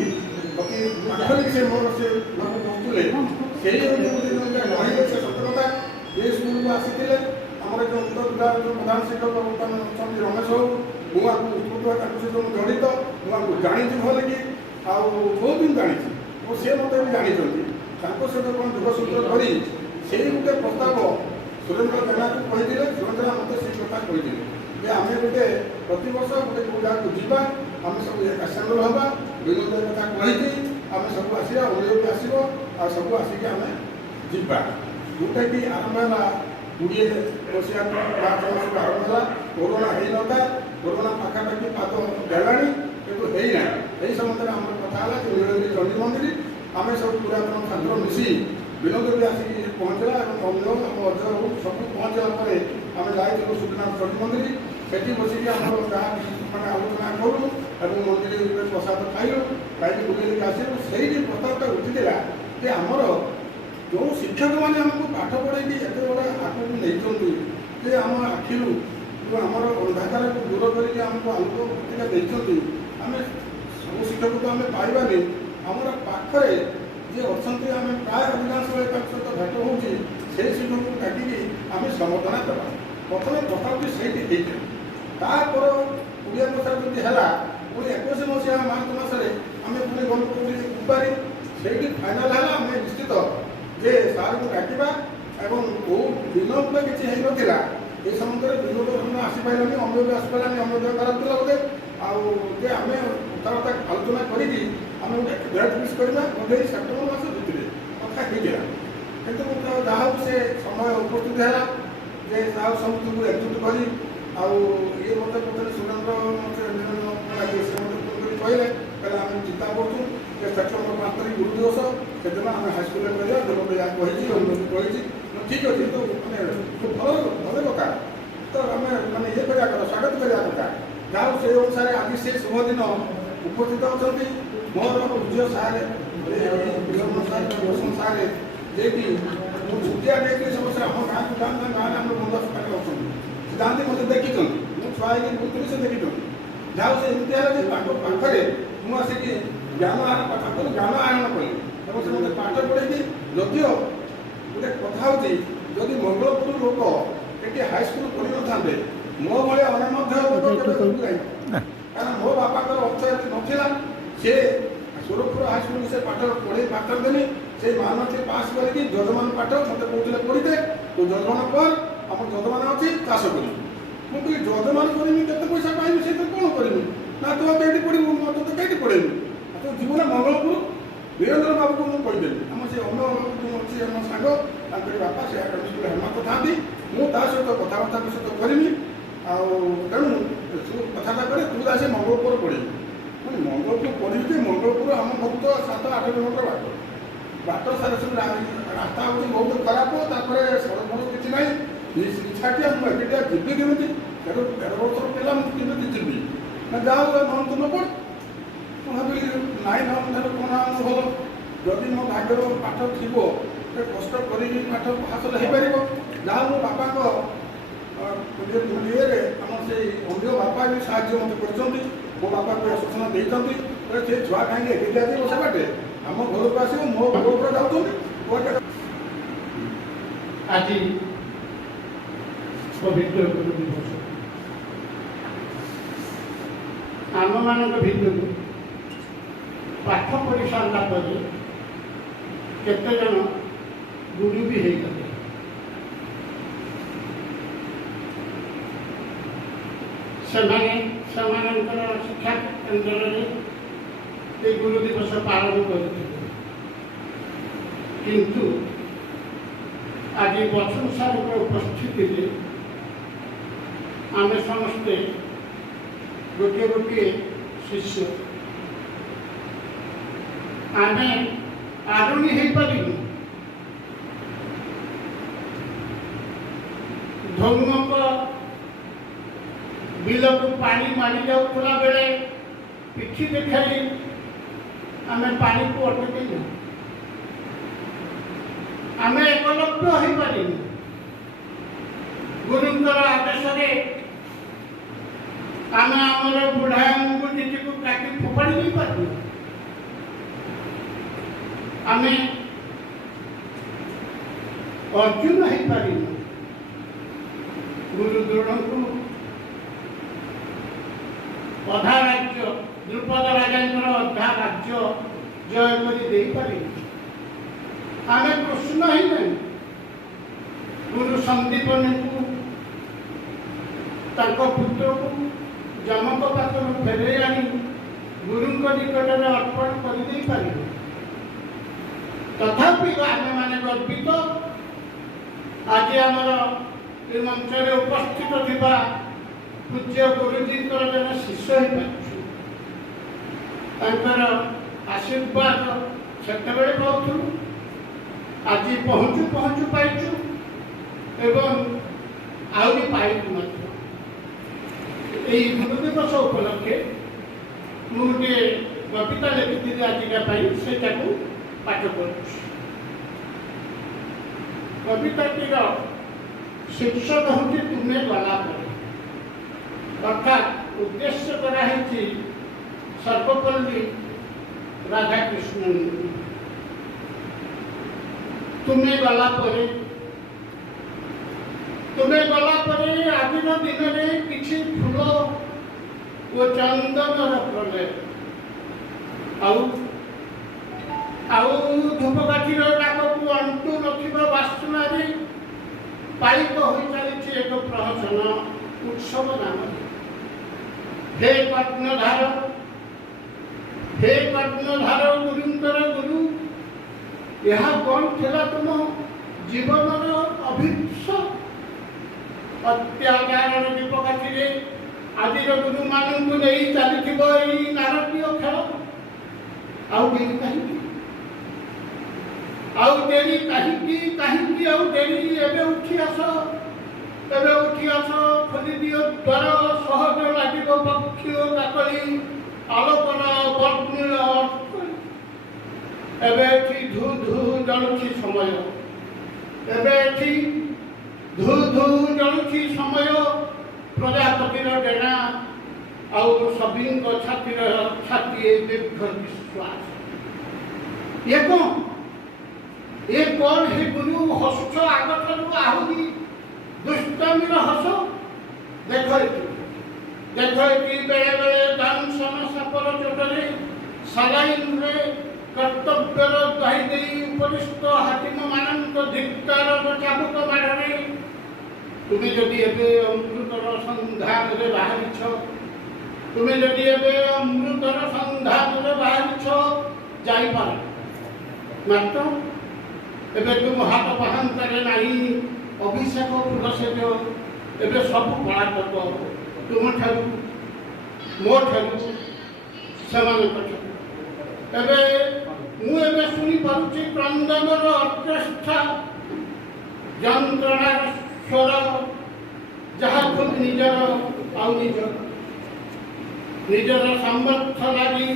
ଅତି ପାଖରେ ସେ ମୋର ସେ କହୁଥିଲେ, ସେଇ କହିଲେ ସେ ସତ କଥା। ଏ ସ୍କୁଲକୁ ଆସିଥିଲେ ଆମର ଯେଉଁ ଉତ୍ତର ବିଭାଗର ଯେଉଁ ପ୍ରଧାନ ଶିକ୍ଷକ ବର୍ତ୍ତମାନ ଅଛନ୍ତି ରମେଶ ବାବୁ, ମୁଁ ଆକୁ ତାଙ୍କ ସହିତ ମୁଁ ଜଡ଼ିତ, ମୁଁ ଆକୁ ଜାଣିଛି ଭଲ କି, ଆଉ ବହୁତ ଦିନ ଜାଣିଛି ଓ ସେ ମୋତେ ବି ଜାଣିଛନ୍ତି। ତାଙ୍କ ସହିତ କ'ଣ ଯୋଗସୂତ୍ର କରି ସେଇ ଗୋଟେ ପ୍ରସ୍ତାବ ସୁରେନ୍ଦ୍ର ଜେନାକୁ କହିଥିଲେ। ସୁରେନ୍ଦ୍ର ମୋତେ ସେଇ କଥା କହିଥିଲେ ଯେ ଆମେ ଗୋଟେ ପ୍ରତିବର୍ଷ ଗୋଟେ କେଉଁ ଜାଗାକୁ ଯିବା, ଆମେ ସବୁ ଏକା ସାଙ୍ଗରେ ହେବା। ବିନୋଦ କଥା କହିକି ଆମେ ସବୁ ଆସିବା, ଓଡ଼ିଆ ବି ଆସିବ, ଆଉ ସବୁ ଆସିକି ଆମେ ଯିବା। ଯେଉଁଟାକି ଆରମ୍ଭ ହେଲା 20 ମସିହା ମାର୍ଚ୍ଚ ମାସରୁ ଆରମ୍ଭ ହେଲା। କରୋନା ହେଇନଥାଏ, କରୋନା ପାଖାପାଖି ପାଦ ଦେଲାଣି କିନ୍ତୁ ହେଇନାହିଁ। ଏହି ସମୟରେ ଆମର କଥା ହେଲା ଯେ ନୀଳଗିରି ଚଣ୍ଡୀ ମନ୍ଦିର ଆମେ ସବୁ ପୁରାତନ ଛାତ୍ର ମିଶି ବିନୋଦ ବି ଆସିକି ପହଞ୍ଚିଲା ଏବଂ ଅନ୍ୟ ଆମ ଅଜୟ ସବୁ ପହଞ୍ଚିଲା ପରେ ଆମେ ଯାଇଥିଲୁ ସୂର୍ଯ୍ୟନାଥ ଚଣ୍ଡୀ ମନ୍ଦିର। ସେଠି ବସିକି ଆମର ଯାହା ମାନେ ଆଲୋଚନା କଲୁ ଏବଂ ମନ୍ଦିରରେ ପ୍ରସାଦ ଖାଇଲୁ, ଖାଇକି ବୁଲିକି ଆସିଲୁ। ସେଇଠି ପ୍ରସ୍ତାବଟା ଉଠିଥିଲା ଯେ ଆମର ଯେଉଁ ଶିକ୍ଷକମାନେ ଆମକୁ ପାଠ ପଢ଼େଇକି ଏତେ ବଡ଼ ଆଗକୁ ନେଇଛନ୍ତି, ଯେ ଆମ ଆଖିରୁ ଯେଉଁ ଆମର ଅନ୍ଧକାରକୁ ଦୂର କରିକି ଆମକୁ ଆଲୋକ ପତ୍ରିକା ଦେଇଛନ୍ତି, ଆମେ ସବୁ ଶିକ୍ଷକ ତ ଆମେ ପାଇବାନି। ଆମର ପାଖରେ ଯିଏ ଅଛନ୍ତି, ଆମେ ପ୍ରାୟ ଅଧିକାଂଶ ତାଙ୍କ ସହିତ ଭେଟ ହେଉଛି, ସେଇ ଶିକ୍ଷକଙ୍କୁ ଡାକିକି ଆମେ ସମ୍ବର୍ଦ୍ଧନା ଦେବା। ପ୍ରଥମେ ପ୍ରସ୍ତାବଟି ସେଇଠି ହେଇଥିଲା। ତାପରେ 20 ମସିହା ଯଦି ହେଲା, ପୁଣି 21 ମସିହା ମାର୍ଚ୍ଚ ମାସରେ ଆମେ ପୁଣି ଗଲୁ କୁପାରି। ସେଇଠି ଫାଇନାଲ୍ ହେଲା ଆମେ ନିଶ୍ଚିତ ଯେ ସାର୍ଙ୍କୁ ଡାକିବା ଏବଂ କେଉଁ ବିନୋଦ କିଛି ହେଇନଥିଲା। ଏ ସମ୍ବନ୍ଧରେ ବିନୋଦ ଆସିପାରିଲାନି, ଅମଳ ବି ଆସିପାରିଲାନି, ଅମଳ ଦେହ ଖରାପ ଥିଲା ବୋଧେ। ଆଉ ଯେ ଆମେ କଥାବାର୍ତ୍ତା ଆଲୋଚନା କରିକି ଆମେ ଗୋଟେ ଡେଟ୍ ଫିକ୍ସ କରିବା, ବୋଧେ ସେପ୍ଟେମ୍ବର ମାସ ଭିତରେ କଥା ହେଇଥିଲା। କିନ୍ତୁ ଯାହା ହଉ ସେ ସମୟ ଉପସ୍ଥିତ ହେଲା ଯେ ଯାହା ହଉ ସମସ୍ତଙ୍କୁ ଏକଜୁଟ କରି ଆଉ ଇଏ ମୋତେ ପଚାରି ସୁରେନ୍ଦ୍ର ମୋତେ ସେ ମୋତେ ଫୋନ୍ କରି କହିଲେ ଆମେ ଚିନ୍ତା କରୁଛୁ ସେପ୍ଟେମ୍ବର 5 ତାରିଖ ଗୁରୁ ଦିବସ ସେଦିନ ଆମେ ହାଇସ୍କୁଲରେ କରିବା ଦେବତ ଏହା କହିଛି ଅନୁମତି କହିଛି ଠିକ୍ ଅଛି କିନ୍ତୁ ମାନେ ଭଲ ଭଲ କଥା ତ ଆମେ ମାନେ ଇଏ କରିବା କଥା ସ୍ୱାଗତ କରିବା କଥା ଯାହା ହଉ ସେଇ ଅନୁସାରେ ଆଜି ସେ ଶୁଭ ଦିନ ଉପସ୍ଥିତ ଅଛନ୍ତି ମୋର ପୂଜ୍ୟ ସାର୍ ସାର୍ ଯିଏକି ମୁଁ ଛୁଟିଆ ନେଇକି ସମସ୍ତେ ଆମ ଗାଁକୁ ଯାଆନ୍ତି ଗାଁରେ ଆମର ବନ୍ଧୁ ପାଖରେ ଅଛନ୍ତି ସେ ଯାଆନ୍ତି ମୋତେ ଦେଖିଛନ୍ତି ମୁଁ ଛୁଆ ହେଇକି ବୁଝୁଥିଲି ସେ ଦେଖିଛନ୍ତି ଯାହା ହଉ ସେ ଏମିତି ହେଲା ଯେ ତାଙ୍କ ପାଖରେ ମୁଁ ଆସିକି ଜ୍ଞାନ ଆହରଣ କଲି ଏବଂ ସେ ମୋତେ ପାଠ ପଢ଼େଇକି ଯଦିଓ ଗୋଟେ କଥା ହେଉଛି ଯଦି ମଙ୍ଗଳପୁର ଲୋକ ଏଠି ହାଇସ୍କୁଲ କରିନଥାନ୍ତେ ମୋ ଭଳିଆ ଅନ୍ୟ ମଧ୍ୟ ଲୋକ କେବେ କାରଣ ମୋ ବାପାଙ୍କର ଅର୍ଥ ଏତେ ନଥିଲା ସେ ସୁରକ୍ଷର ହାଇସ୍କୁଲ ସେ ପାଠ ପଢ଼େଇ ପାରନ୍ତେନି ସେ ମାନଟି ପାସ୍ କରିକି ଯଜମାନ ପାଠ ମୋତେ କହୁଥିଲେ ପଢ଼ିତେ ତ ଯଜମାନ କର ଆମର ଯଜମାନ ଅଛି ଚାଷ କରିବି ମୁଁ କହିଲି ଯଜମାନ କରିବି କେତେ ପଇସା ପାଇବି ସେଇଟା କ'ଣ କରିବି ନା ତୁ କେଇଠି ପଢ଼ିବୁ ମୁଁ ତୋତେ କେଇଠି ପଢ଼େଇବି ତୁ ଯିବୁ ନା ମଙ୍ଗଳପୁର ବୀରେନ୍ଦ୍ର ବାବୁକୁ ମୁଁ କହିଦେଲି ଆମ ସେ ଅନ୍ୟ ଅଛି ଆମ ସାଙ୍ଗ ତାଙ୍କରି ବାପା ସେ ଆକାଡେମୀ ସ୍କୁଲ ହେଡମାଷ୍ଟର ଥାନ୍ତି ମୁଁ ତା ସହିତ କଥାବାର୍ତ୍ତା ସହିତ କରିବି ଆଉ ତେଣୁ କଥାଟା କରେ ତୁ ଆସି ମଙ୍ଗଳପୁର ପଢ଼ିବୁ ମଙ୍ଗଳପୁର ପଢ଼ିବି ଯେ ମଙ୍ଗଳପୁର ଆମ ଘରୁ ତ 7-8 କିଲୋମିଟର ବାଟ ସାରା ସବୁ ରାସ୍ତା ହେଉଛି ବହୁତ ଖରାପ ତାପରେ ସଡ଼କ କିଛି ନାହିଁ ଇଚ୍ଛାଟିଆ ମୁଁ ଏଠିଆ ଯିବି କେମିତି 13 ବର୍ଷର ପିଲା ମୁଁ କେମିତି ଯିବି ନା ଯାହା ହଉ ନହେଲେ ନ ପଢ଼ ମୁଁ ଭାବିଲି ନାଇଁ ଠାରୁ କ'ଣ ଭଲ ଯଦି ମୋ ଭାଗ୍ୟର ପାଠ ଥିବ ସେ କଷ୍ଟ କରିକି ପାଠ ହାସଲ ହେଇପାରିବ ଯାହା ମୋ ବାପାଙ୍କ ଇଏରେ ଆମର ସେଇ ଅନ୍ୟ ବାପା ବି ସାହାଯ୍ୟ ମୋତେ କରିଛନ୍ତି ମୋ ବାପାଙ୍କୁ ସୂଚନା ଦେଇଛନ୍ତି ସେ ଛୁଆ କାହିଁକି ଏକୁଟିଆ ଯିବ ସେ ବାଟେ ଆମ ଘରକୁ ଆସିବ ମୋ ଭାଗ ଉପରେ ଯାଉଛନ୍ତି ଆଜି ପବିତ୍ର ଗୁରୁ ଦିବସ ଆମମାନଙ୍କ ଭିତରୁ ପାଠ ପଢ଼ି ସାରିଲା ପରେ କେତେଜଣ ଗୁରୁ ବି ହେଇଗଲେ ସେମାନେ ସେମାନଙ୍କର ଶିକ୍ଷା କେନ୍ଦ୍ରରେ এই গুরু দিবস পালন করছিল কিন্তু আজ বছর সারর উপস্থিতিতে আমি সমস্তে গোটিয়ে গোটিয়ে শিষ্য আমি আরোহী হয়ে পারিনি ধর্মক বিলକୁ ପାଣି ମାଡ଼ି ଯାଉଥିଲା ବେଳେ ପିଠି ଦେଖାଇ ଆମେ ପାଣିକୁ ଅଟକେଇଲୁ ଆମେ ଏକଲବ୍ଧ ହୋଇପାରିଲୁ ଗୁରୁଙ୍କର ଆଦେଶରେ ଆମେ ଆମର ବୁଢ଼ା ଅଙ୍ଗୁଠିଟିକୁ କାଟି ଫୋପାଡ଼ି ଦେଇପାରିଲୁ ଆମେ ଅର୍ଜୁନ ହୋଇପାରିଲୁ ଗୁରୁ ଦ୍ରୋଣଙ୍କୁ ଅଧା ରାଜ୍ୟ ଦ୍ରୁପଦ ରାଜାଙ୍କର ଅଧା ରାଜ୍ୟ ଜୟ କରି ଦେଇପାରିଲୁ ଆମେ କୃଷ୍ଣ ହେଇନାହିଁ ଗୁରୁ ସନ୍ଦୀପନୀକୁ ତାଙ୍କ ପୁତ୍ରକୁ ଯମଙ୍କ ପାଖରୁ ଫେରାଇ ଆଣି ଗୁରୁଙ୍କ ନିକଟରେ ଅର୍ପଣ କରିଦେଇପାରିଲୁ ତଥାପି ଆମେମାନେ ଗର୍ବିତ ଆଜି ଆମର ଏ ମଞ୍ଚରେ ଉପସ୍ଥିତ ଥିବା ପୂଜ୍ୟ ଗୁରୁଜୀଙ୍କର ଜଣେ ଶିଷ୍ୟ ହେଇପାରୁଛୁ ତାଙ୍କର ଆଶୀର୍ବାଦ ସେତେବେଳେ ପାଉଥିଲୁ ଆଜି ପହଞ୍ଚୁ ପହଞ୍ଚୁ ପାଇଛୁ ଏବଂ ଆହୁରି ପାଇବୁ ମଧ୍ୟ এই গুরু দিবস উপলক্ষে ମୁଁ ଗୋଟିଏ କବିତା ଲେଖିଥିଲି ଆଜିକା ପାଇଁ ସେଇଟାକୁ ପାଠ କରୁଛି କବିତାଟିର ଶୀର୍ଷକ ହେଉଛି ତୁମେ ଗଲା ପରେ ଅର୍ଥାତ୍ ଉଦ୍ଦେଶ୍ୟ କରାହେଇଛି ସର୍ବପଲ୍ଲୀ ରାଧାକୃଷ୍ଣନ ତୁମେ ଗଲା ପରେ ଆଜିର ଦିନରେ କିଛି ଫୁଲ ଓ ଚନ୍ଦନର ପ୍ରଲେପ ଆଉ ଧୂପକାଠିର ଡାକକୁ ଅଣ୍ଟୁ ନଥିବା ବାସ୍ତୁନାରେ ପାଳିତ ହୋଇ ଚାଲିଛି ଏକ ପ୍ରହସନ ଉତ୍ସବ ନାମରେ ହେ କର୍ଣ୍ଣଧାର ଗୁରୁଙ୍କର ଗୁରୁ ଏହା କ'ଣ ଥିଲା ତୁମ ଜୀବନର ଅଭିପ୍ସ ଅତ୍ୟାଚାରର ବିପକ୍ଷରେ ଆଜିର ଗୁରୁମାନଙ୍କୁ ନେଇ ଚାଲିଥିବ ଏହି ନାରକୀୟ ଖେଳ ଆଉ ଡେରି କାହିଁକି? ଆଉ ଡେରି କାହିଁକି? କାହିଁକି ଆଉ ଡେରି? ଏବେ ଉଠି ଆସ, ଏବେ ଉଠି ଆସ, ଖୋଲି ଦିଅ ଦ୍ୱାର, ସହଜ ଲାଗିବ ପକ୍ଷୀ ଓ କାକଳି, ଆଲୋକର ବର୍ଣ୍ଣିଳ ଅଟକଳି। ଏବେ ଏଠି ଧୁ ଧୁ ଜଳୁଛି ସମୟ, ଏବେ ଏଠି ଧୁ ଧୁ ଜଳୁଛି ସମୟ, ପ୍ରଜାପତିର ଡେଣା ଆଉ ସଭିଙ୍କ ଛାତିର ଛାତିଏ ଦୀର୍ଘ ନିଶ୍ୱାସ। ଇଏ କ'ଣ? ଏ କ'ଣ ହେ ଗୁରୁ ହସୁଛ ଆଗଠାରୁ ଆହୁରି ଦୁଷ୍ଟାମିର ହସ? ଦେଖ ଏଠି, ଦେଖ ଏଠି ବେଳେ ବେଳେ ଦାନସନ ସାପର ଚୋଟରେ, ସାଲାଇନରେ କର୍ତ୍ତବ୍ୟର ଦ୍ୱାହି ଦେଇ ଉପରିସ୍ଥ ହାକିମମାନଙ୍କ ଧିକ୍କାରର ଚାବୁକ ମାଡ଼ରେ ତୁମେ ଯଦି ଏବେ ଅମୃତର ସନ୍ଧାନରେ ବାହାରିଛ, ତୁମେ ଯଦି ଏବେ ଅମୃତର ସନ୍ଧାନରେ ବାହାରିଛ, ଯାଇପାର। ମାତ୍ର ଏବେ ତୁମ ହାତ ପାହାନ୍ତରେ ନାହିଁ ଅଭିଷେକ ଫୁଲସେଜ। ଏବେ ସବୁ ପଳାତକ ତୁମଠାରୁ, ମୋ ଠାରୁ, ସେମାନଙ୍କ ଠାରୁ। ଏବେ ମୁଁ ଏବେ ଶୁଣିପାରୁଛି କ୍ରନ୍ଦନର ଅର୍କେଷ୍ଟ୍ରା, ଯନ୍ତ୍ରଣାର ସ୍ୱର, ଯାହା ଖୁବ୍ ନିଜର ଆଉ ନିଜର ସାମର୍ଥ୍ୟ ଲାଗି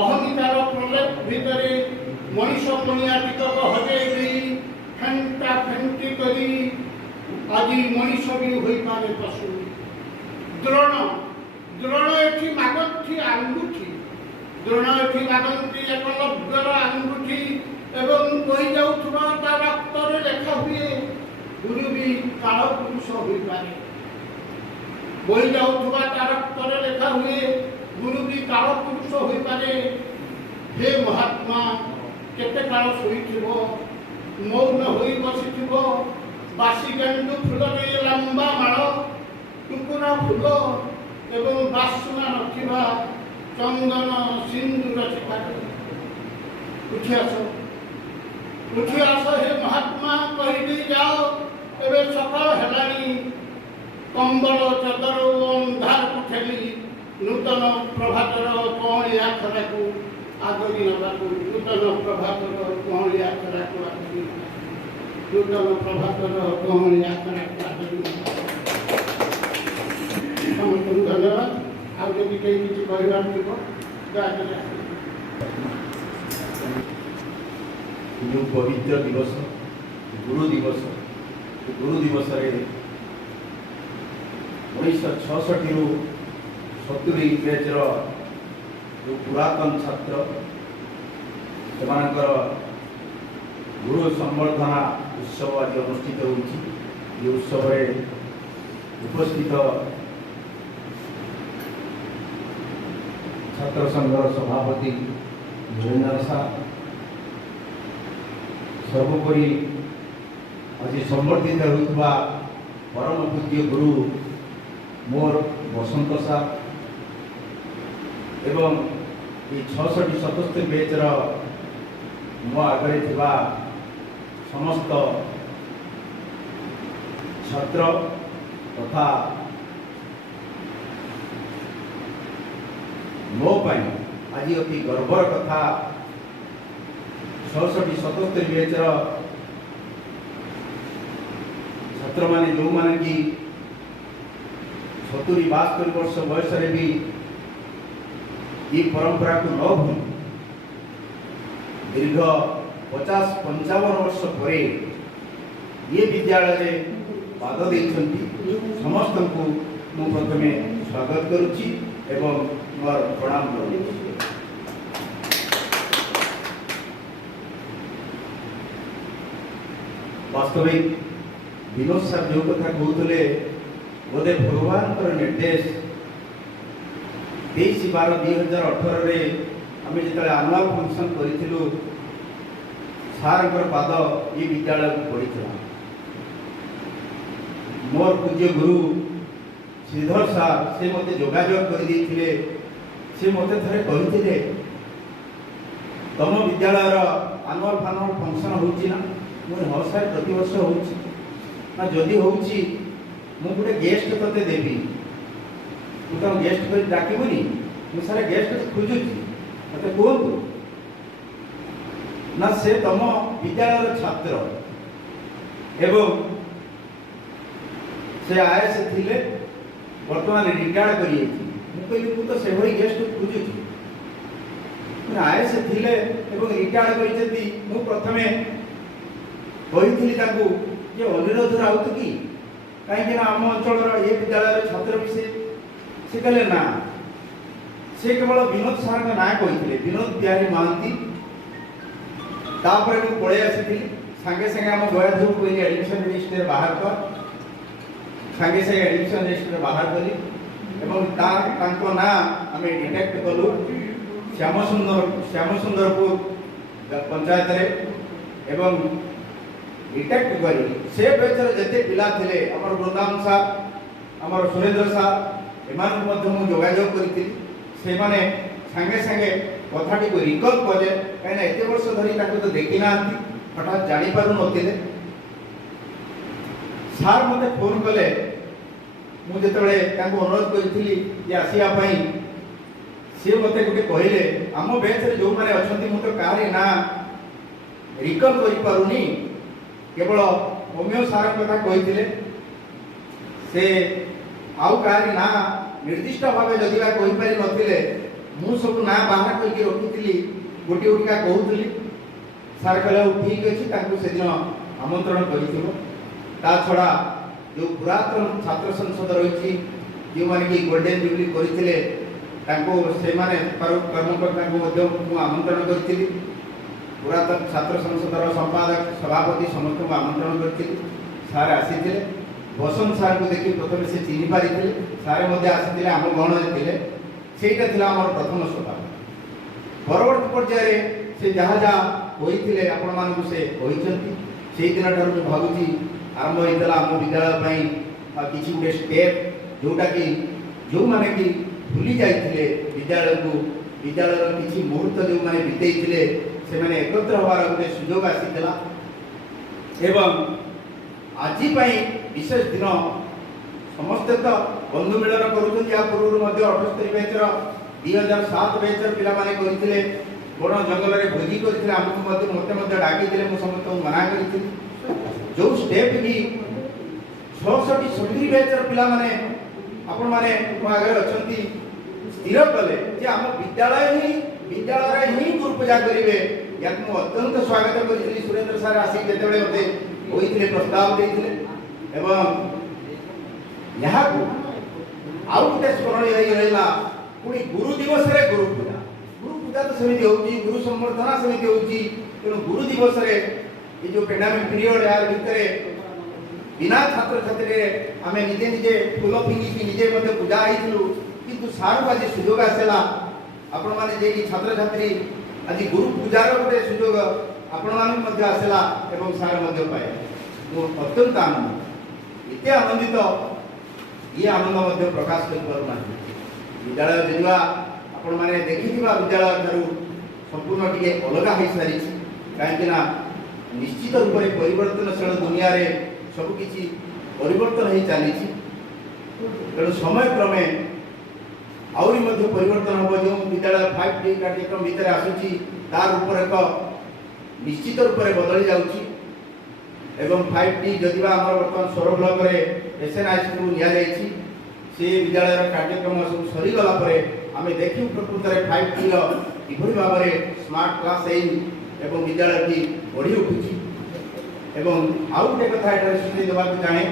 ଅହମିକାର ପ୍ରଲେପ ଭିତରେ ମଣିଷ ପଣିଆ ଟିକକ ହଜେଇ ଦେଇ ଫେଣ୍ଟା ଫେଣ୍ଟି କରି ଆଜି ମଣିଷ ବି ହୋଇପାରେ ପଶୁ। ଦ୍ରୋଣ, ଦ୍ରୋଣ ଏଠି ମାଗନ୍ତି ଆଙ୍ଗୁଠି, ଦ୍ରୋଣ ଏଠି ମାଗନ୍ତି ଏକଲବ୍ୟର ଆଙ୍ଗୁଠି ଏବଂ ବହି ଯାଉଥିବା ତା ରକ୍ତରେ ଲେଖା ହୁଏ ଗୁରୁ ବି କାଳ ପୁରୁଷ ହୋଇପାରେ। ବହି ଯାଉଥିବା ତା ରକ୍ତରେ ଲେଖା ହୁଏ ଗୁରୁ ବି କାଳ ପୁରୁଷ ହୋଇପାରେ। ହେ ମହାତ୍ମା, କେତେ କାଳ ଶୋଇଥିବ, ମୌନ ହୋଇ ବସିଥିବ, ବାସି ଗେଣ୍ଡୁ ଫୁଲରେ ଲମ୍ବା ମାଳ, ଟୁକୁରା ଫୁଲ ଏବଂ ବାସ୍ନା ନଥିବା ଚନ୍ଦନ ସିନ୍ଦୁର ଚିଠାରେ। ଉଠି ଆସ, ଉଠି ଆସ ହେ ମହାତ୍ମା, କହିଦେଇ ଯାଅ ଏବେ ସକାଳ ହେଲାଣି। କମ୍ବଳ ଚଦର ଓ ଅନ୍ଧାରକୁ ଠେଲି ନୂତନ ପ୍ରଭାତର କଅଁଳିଆ ଖରାକୁ ଆଦରି ନେବାକୁ, ନୂତନ ପ୍ରଭାତର କଅଁଳିଆ ଖରାକୁ ଆଦରି ନେବାକୁ, ନୂତନ ପ୍ରଭାତର କଅଁଳିଆ ଖରାକୁ ଆଦରି ନେବାକୁ। ସମସ୍ତଙ୍କୁ ଧନ୍ୟବାଦ। ଆଉ ଯଦି କେହି କିଛି କହିବାର ଥିବ ଦୟାକରି ଆସିବେ। ଯେଉଁ ପବିତ୍ର ଦିବସ ଗୁରୁ ଦିବସ, ଗୁରୁ ଦିବସରେ 1966ରୁ 70 ଇଂରେଜର ଯେଉଁ ପୁରାତନ ଛାତ୍ର, ସେମାନଙ୍କର ଗୁରୁ ସମ୍ବର୍ଦ୍ଧନା ଉତ୍ସବ ଆଜି ଅନୁଷ୍ଠିତ ହେଉଛି। ଏ ଉତ୍ସବରେ ଉପସ୍ଥିତ ଛାତ୍ର ସଂଘର ସଭାପତି ନରେନ୍ଦ୍ର ସାର୍, ସର୍ବୋପରି ଆଜି ସମ୍ବର୍ଦ୍ଧିତ ହେଉଥିବା ପରମ ପୂଜ୍ୟ ଗୁରୁ ମୋର ବସନ୍ତ ସାର୍ ଏବଂ এই 66-77 ବ୍ୟାଚ୍ର ମୋ ଆଗରେ ଥିବା ସମସ୍ତ ଛାତ୍ର ତଥା ମୋ ପାଇଁ ଆଜି ଅତି ଗର୍ବର କଥା, 66-77 ବ୍ୟାଚ୍ର ଛାତ୍ରମାନେ ଯେଉଁମାନେ କି 70-72 ବର୍ଷ ବୟସରେ ବି ये परंपरा को न भूल दीर्घ 50-55 वर्ष पर ये विद्यालय पाद देइछंती। समस्त को मु प्रथमे स्वागत करुच्ची एवं मोर प्रणाम करुच्ची। वास्तविक विनोद साहब जो कथा कहते बोधे भगवान निर्देश 23/12/2018 आम जो आनुआल फंक्शन करूँ सार पाद ये विद्यालय को पड़ी। मोर पूज्य गुरु श्रीधर सार से मत जोगाजोग करते से मत थे कहते तुम विद्यालय आनुआल फानुआल फंक्शन होना मुझे हाँ सार प्रति वर्ष होना जदि हो गोटे गेस्ट ते देवी तुम गेस्ट कर डाकबूनी मुझे गेस्ट खोजुची मत कहतु ना से तुम विद्यालय छात्र एवं से आईएएस थिले वर्तमान रिटायर्ड करी कहली मु तो से भली गेस्ट खोजुची आईएएस थिले एवं रिटायर्ड करी मु प्रथमे कही ये अनुरोध राउत कि कहीं आम अंचल ये विद्यालय छात्र भी से कहले ना से केवल विनोद सार का ना कही विनोद बिहारी महांती तापर मु पळे आसी संगे संगे आम गयाधर को एडमिशन लिस्ट रे बाहर कर संगे संगे एडमिशन लिस्ट रे बाहर करी एवं तांको ना आमे डिटेक्ट कलु श्याम सुंदरपुर पंचायत रे एवं डिटेक्ट करी से बेचर जते पिला थिले हमर वृंदावन सार हमर सुरेंद्र सार एमान मध्य मु जोगाजोग करथिली से माने संगे संगे कथाटी को रिकॉल कले कहीं एत वर्ष धरी तो देखी ना हठात जानी पारु नथिले सार मते फोन कले मु जेतबेले तांको अनुरोध करिथिली जे आसिया पई से मते गुटे कहिले आम बेच रे जो माने अछंती मु तो कारे ना रिकॉल करि पारुनी केवल होमियो सार कथा कहिथिले से आउ कारे ना निर्दिष्ट भाव जदि बा कहि पारि नथिले मु सब ना बाहर कहि रखिथिली गोटी गोटिका कहउथिली सार कहले ठीक अछि तांको से दिन आमंत्रण करिथिबो ता छडा जो पुरातन छात्र संसद रही जो माने कि गोल्डन जुबली करथिले तांको से माने कर्मकर्ता को मध्य मु आमंत्रण करथिली पुरातन छात्र संसद रो संपादक सभापति समस्त को आमंत्रण करथिली सार आसीथिले बसंत सार को देखि प्रथम से चिन्हि पारिथिले सारे मध्य आसीथिले आम गण थिले सेटा थिला हमर प्रथम सभा परवर्ती पर्याय से जहाँ जहाँ होइथिले आपण मानकु से होइचंती सेई दिन ठार मु भाबुची आरंभ होइतला आम विद्यालय किसी गोटे स्टेप जोटा कि जो माने कि भूली जाइथिले विद्यालय किसी मुहूर्त जो माने बितेइथिले से माने एकत्र होवार गोटे सुयोग आसीथिला एवं आजि पई विशेष दिन समस्त तो बंधु मिलन करूछन या पूर्व मध्य 78 बैचर 2007 बैचर पिला माने करिथिले बड़ जंगल रे भोजी करिथिले हमकु मते डाकिथिले मु समस्त मना करिथिले जो स्टेप की 66 बैचर पिला माने आपण माने मो आगे अछंती स्थिर कले जे हम विद्यालय ही गुरु पूजा करिवे या मु अत्यंत स्वागत करिथिली सुरेंद्र सर आसी जेतेबेले मते होइथिले प्रस्ताव देइथिले एवं यहाँ को आउ गोटे स्मरणीय रहा पुणी गुरु दिवस रे गुरु पूजा तो सेमिति होउची गुरु संवर्धना सेमिति होउची तेणु गुरु दिवस रे ये जो पेंडेमिक पीरियड यार भितरे बिना छात्र छात्री आमे निजे निजे फूल फिंगी निजे मते पूजा आइथिलु किंतु सार बाजे सुयोग आसेला आपण माने जे छात्र छात्री आज गुरु पूजार गोटे सुयोग आपण माने मते आसेला एवं सार मते पाए मो अत्यंत आनंद इते आनंदित ये आनंद मध्य प्रकाश कर पारु ना विद्यालय जेवा आपण माने देखिथिबा विद्यालय थारु संपूर्ण टिके अलगा होई सारी काहेकि ना निश्चित रूप से परिवर्तनशील दुनिया रे सब किछि परिवर्तन होई चली तेणु समय क्रमे आउरी मध्य परिवर्तन हो जो विद्यालय 5T कार्यक्रम भीतर आसुची तार ऊपर एक निश्चित रूप से बदली जाउची एवं 5T जदिबा हमर वर्तमान सोर ब्लॉक रे एसएन हाई स्कूल निया जाईची से विद्यालय कार्यक्रम सब सरी गला परे आमे देखि प्रकृत रे 5T रो किभଳି भाबरे स्मार्ट क्लास एवं विद्यालय की बढ़ी उठुची एवं आउ गोटे कथा एटारे सुनी देबा को चाहे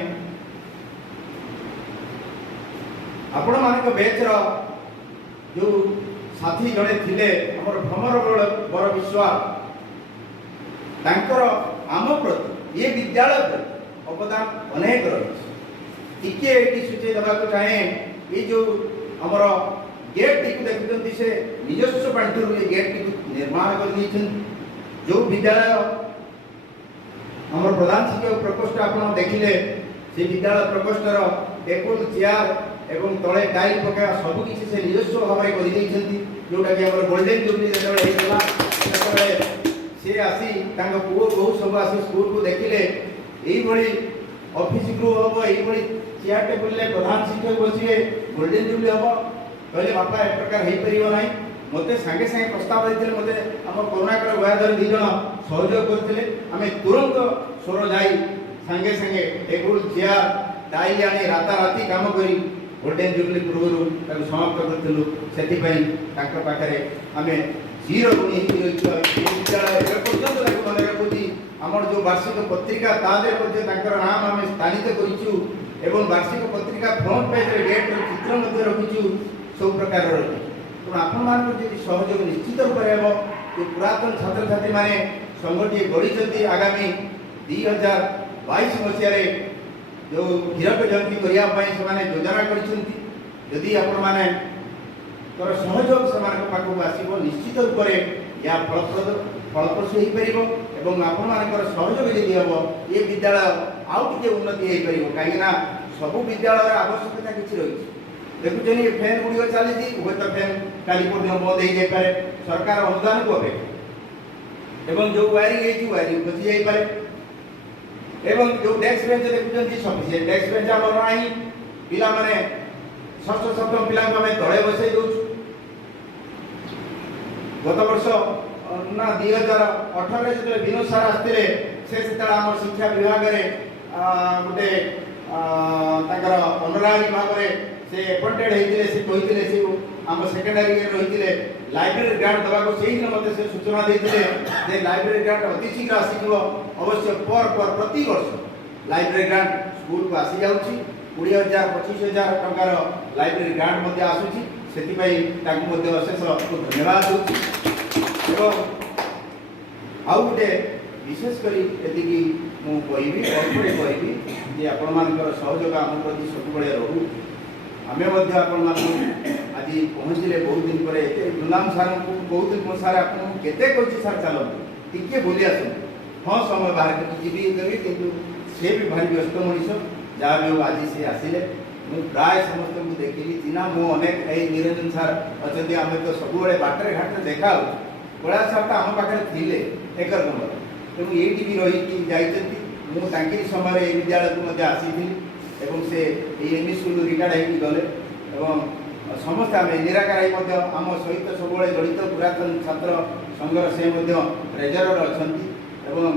आपण मानक बेच रो जो साथी जड़े थिले हमर भ्रमर बर विश्वास तांकर आम प्रति ये विद्यालय प्रति अवदान अनेक रही टिके एटी सूचे देबा को चाहे ये जो हमर गेट टी देखुचंती से निजस्व पांठिरु ये गेट टी निर्माण कर दैछन जो विद्यालय हमर प्रधान शिक्षक प्रकोष्ठ आपण देखिले से विद्यालय प्रकोष्ठर टेबल चेयर एवं तले टाइल पका सब किछि से निजस्व भाबरे करि दैछंती जोटा कि हमर गोल्डन जुबली जेतबे हेतला सेतबे से आसी तांग पुओ बहुत सब आसी स्कूल को देखिले एई भली ऑफिस ग्रू हबो एई भली चेयर टेबल ले प्रधान शिक्षक बसिए गोल्डन जुबली हबो कहले बापा एक प्रकार हे परियो नाही ମୋତେ ସାଙ୍ଗେ ସାଙ୍ଗେ ପ୍ରସ୍ତାବ ଦେଇଥିଲେ। ମୋତେ ଆମ କରୁଣାକର ଗୟାଧର 2 ଜଣ ସହଯୋଗ କରିଥିଲେ। ଆମେ ତୁରନ୍ତ ସ୍ୱର ଯାଇ ସାଙ୍ଗେ ସାଙ୍ଗେ ଟେବୁଲ ଚେୟାର ଟାଇଲ ଆଣି ରାତାରାତି କାମ କରି ଗୋଲ୍ଡେନ୍ ଜୁବଲି ପୂର୍ବରୁ ତାକୁ ସମାପ୍ତ କରିଥିଲୁ। ସେଥିପାଇଁ ତାଙ୍କ ପାଖରେ ଆମେ ଚିର ଋଣୀ ହେଇକି ରହିଛୁ। ଏ ବିଦ୍ୟାଳୟ ଏବେ ପର୍ଯ୍ୟନ୍ତ ତାକୁ ମନେ ରଖୁଛି। ଆମର ଯେଉଁ ବାର୍ଷିକ ପତ୍ରିକା ତା ଦେହରେ ମଧ୍ୟ ତାଙ୍କର ନାମ ଆମେ ସ୍ଥାନିତ କରିଛୁ ଏବଂ ବାର୍ଷିକ ପତ୍ରିକା ଫ୍ରଣ୍ଟ ପେଜରେ ଗେଟ୍ର ଚିତ୍ର ମଧ୍ୟ ରଖିଛୁ। ସବୁ ପ୍ରକାରର ରଖିଛୁ। ତେଣୁ ଆପଣମାନଙ୍କର ଯଦି ସହଯୋଗ ନିଶ୍ଚିତ ରୂପରେ ହେବ, ଯେ ପୁରାତନ ଛାତ୍ରଛାତ୍ରୀମାନେ ସଂଘଟିଏ ଗଢ଼ିଛନ୍ତି ଆଗାମୀ 2022 ମସିହାରେ ଯେଉଁ ହୀରକ ଜୟନ୍ତୀ କରିବା ପାଇଁ ସେମାନେ ଯୋଜନା କରିଛନ୍ତି। ଯଦି ଆପଣମାନଙ୍କର ସହଯୋଗ ସେମାନଙ୍କ ପାଖକୁ ଆସିବ, ନିଶ୍ଚିତ ରୂପରେ ଏହା ଫଳପ୍ରସୂ ହୋଇପାରିବ ଏବଂ ଆପଣମାନଙ୍କର ସହଯୋଗ ଯଦି ହେବ ଏ ବିଦ୍ୟାଳୟ ଆଉ ଟିକେ ଉନ୍ନତି ହୋଇପାରିବ। କାହିଁକିନା ସବୁ ବିଦ୍ୟାଳୟର ଆବଶ୍ୟକତା କିଛି ରହିଛି। ଦେଖୁଛନ୍ତି ଏ ଫ୍ୟାନ୍ ଗୁଡ଼ିକ ଚାଲିଛି, ହୁଏତ ଫ୍ୟାନ୍ କାଲି ପର୍ଯ୍ୟନ୍ତ ବନ୍ଦ ହୋଇଯାଇପାରେ ସରକାର ଅନୁଦାନକୁ ଅପେକ୍ଷା, ଏବଂ ଯେଉଁ ୱାରିଂ ହେଇଛି ୱାରିଂ ଖସି ଯାଇପାରେ ଏବଂ ଯେଉଁ ଡେସ୍କ ବେଞ୍ଚ ଦେଖୁଛନ୍ତି ସଫିସିଏଣ୍ଟ ଡେସ୍କ ବେଞ୍ଚ ଆମର ନାହିଁ। ପିଲାମାନେ ଷଷ୍ଠ ସପ୍ତମ ପିଲାଙ୍କୁ ଆମେ ତଳେ ବସାଇ ଦେଉଛୁ। ଗତ ବର୍ଷ ନା 2018ରେ ଯେତେବେଳେ ବିନୋଦ ସାର୍ ଆସିଥିଲେ, ସେତେବେଳେ ଆମର ଶିକ୍ଷା ବିଭାଗରେ ଗୋଟେ ତାଙ୍କର ଅନରାରୀ ଭାବରେ ସେ ଆପଏଣ୍ଟେଡ୍ ହେଇଥିଲେ। ସେ କହିଥିଲେ ସେ ଆମ ସେକେଣ୍ଡାରୀ ଇୟର ରହିଥିଲେ ଲାଇବ୍ରେରୀ ଗ୍ରାଣ୍ଟ ଦେବାକୁ। ସେଇଦିନ ମୋତେ ସେ ସୂଚନା ଦେଇଥିଲେ ଯେ ଲାଇବ୍ରେରୀ ଗ୍ରାଣ୍ଟ ଅତି ଶୀଘ୍ର ଆସିଯିବ। ଅବଶ୍ୟ ପ୍ରତି ବର୍ଷ ଲାଇବ୍ରେରୀ ଗ୍ରାଣ୍ଟ ସ୍କୁଲକୁ ଆସିଯାଉଛି। 20,000 25,000 ଟଙ୍କାର ଲାଇବ୍ରେରୀ ଗ୍ରାଣ୍ଟ ମଧ୍ୟ ଆସୁଛି। ସେଥିପାଇଁ ତାଙ୍କୁ ମଧ୍ୟ ଅଶେଷ ଧନ୍ୟବାଦ ଦେଉଛି। ଏବଂ ଆଉ ଗୋଟେ ବିଶେଷ କରି ଏତିକି ମୁଁ କହିବି, ଅଳ୍ପରେ କହିବି ଯେ ଆପଣମାନଙ୍କର ସହଯୋଗ ଆମ ପ୍ରତି ସବୁବେଳେ ରହୁ। ଆମେ ମଧ୍ୟ ଆପଣମାନଙ୍କୁ ଆଜି ପହଞ୍ଚିଲେ ବହୁତ ଦିନ ପରେ ଗୁଲାମ ସାର୍ଙ୍କୁ କହୁଥିଲି, ମୁଁ ସାର୍ ଆପଣଙ୍କୁ କେତେ କହିଛି ସାର୍ ଚାଲନ୍ତୁ ଟିକେ ବୁଲି ଆସନ୍ତୁ। ହଁ ସମୟ ବାହାର କରିକି ଯିବି ଦେବି, କିନ୍ତୁ ସେ ବି ଭାରି ବ୍ୟସ୍ତ ମଣିଷ। ଯାହା ବି ହଉ ଆଜି ସେ ଆସିଲେ। ମୁଁ ପ୍ରାୟ ସମସ୍ତଙ୍କୁ ଦେଖିଲି ଚିହ୍ନା। ମୁଁ ଅନେକ ଏଇ ନିରଞ୍ଜନ ସାର୍ ଅଛନ୍ତି, ଆମେ ତ ସବୁବେଳେ ବାଟରେ ଘାଟରେ ଦେଖା ହଉ। କୈଳାସ ସାର୍ ତ ଆମ ପାଖରେ ଥିଲେ 1 ନମ୍ବର, ତେଣୁ ଏଇଠି ବି ରହିକି ଯାଇଛନ୍ତି। ମୁଁ ତାଙ୍କରି ସମୟରେ ଏଇ ବିଦ୍ୟାଳୟକୁ ମଧ୍ୟ ଆସିଥିଲି ଏବଂ ସେ ଏଇ ଏମ୍ଇ ସ୍କୁଲରୁ ରିଟାୟାର୍ଡ ହେଇକି ଗଲେ। ଏବଂ ସମସ୍ତେ ଆମେ ନିରାକାରୀ ମଧ୍ୟ ଆମ ସହିତ ସବୁବେଳେ ଜଡ଼ିତ। ପୁରାତନ ଛାତ୍ର ସଂଘର ସେ ମଧ୍ୟ ଟ୍ରେଜରର ଅଛନ୍ତି ଏବଂ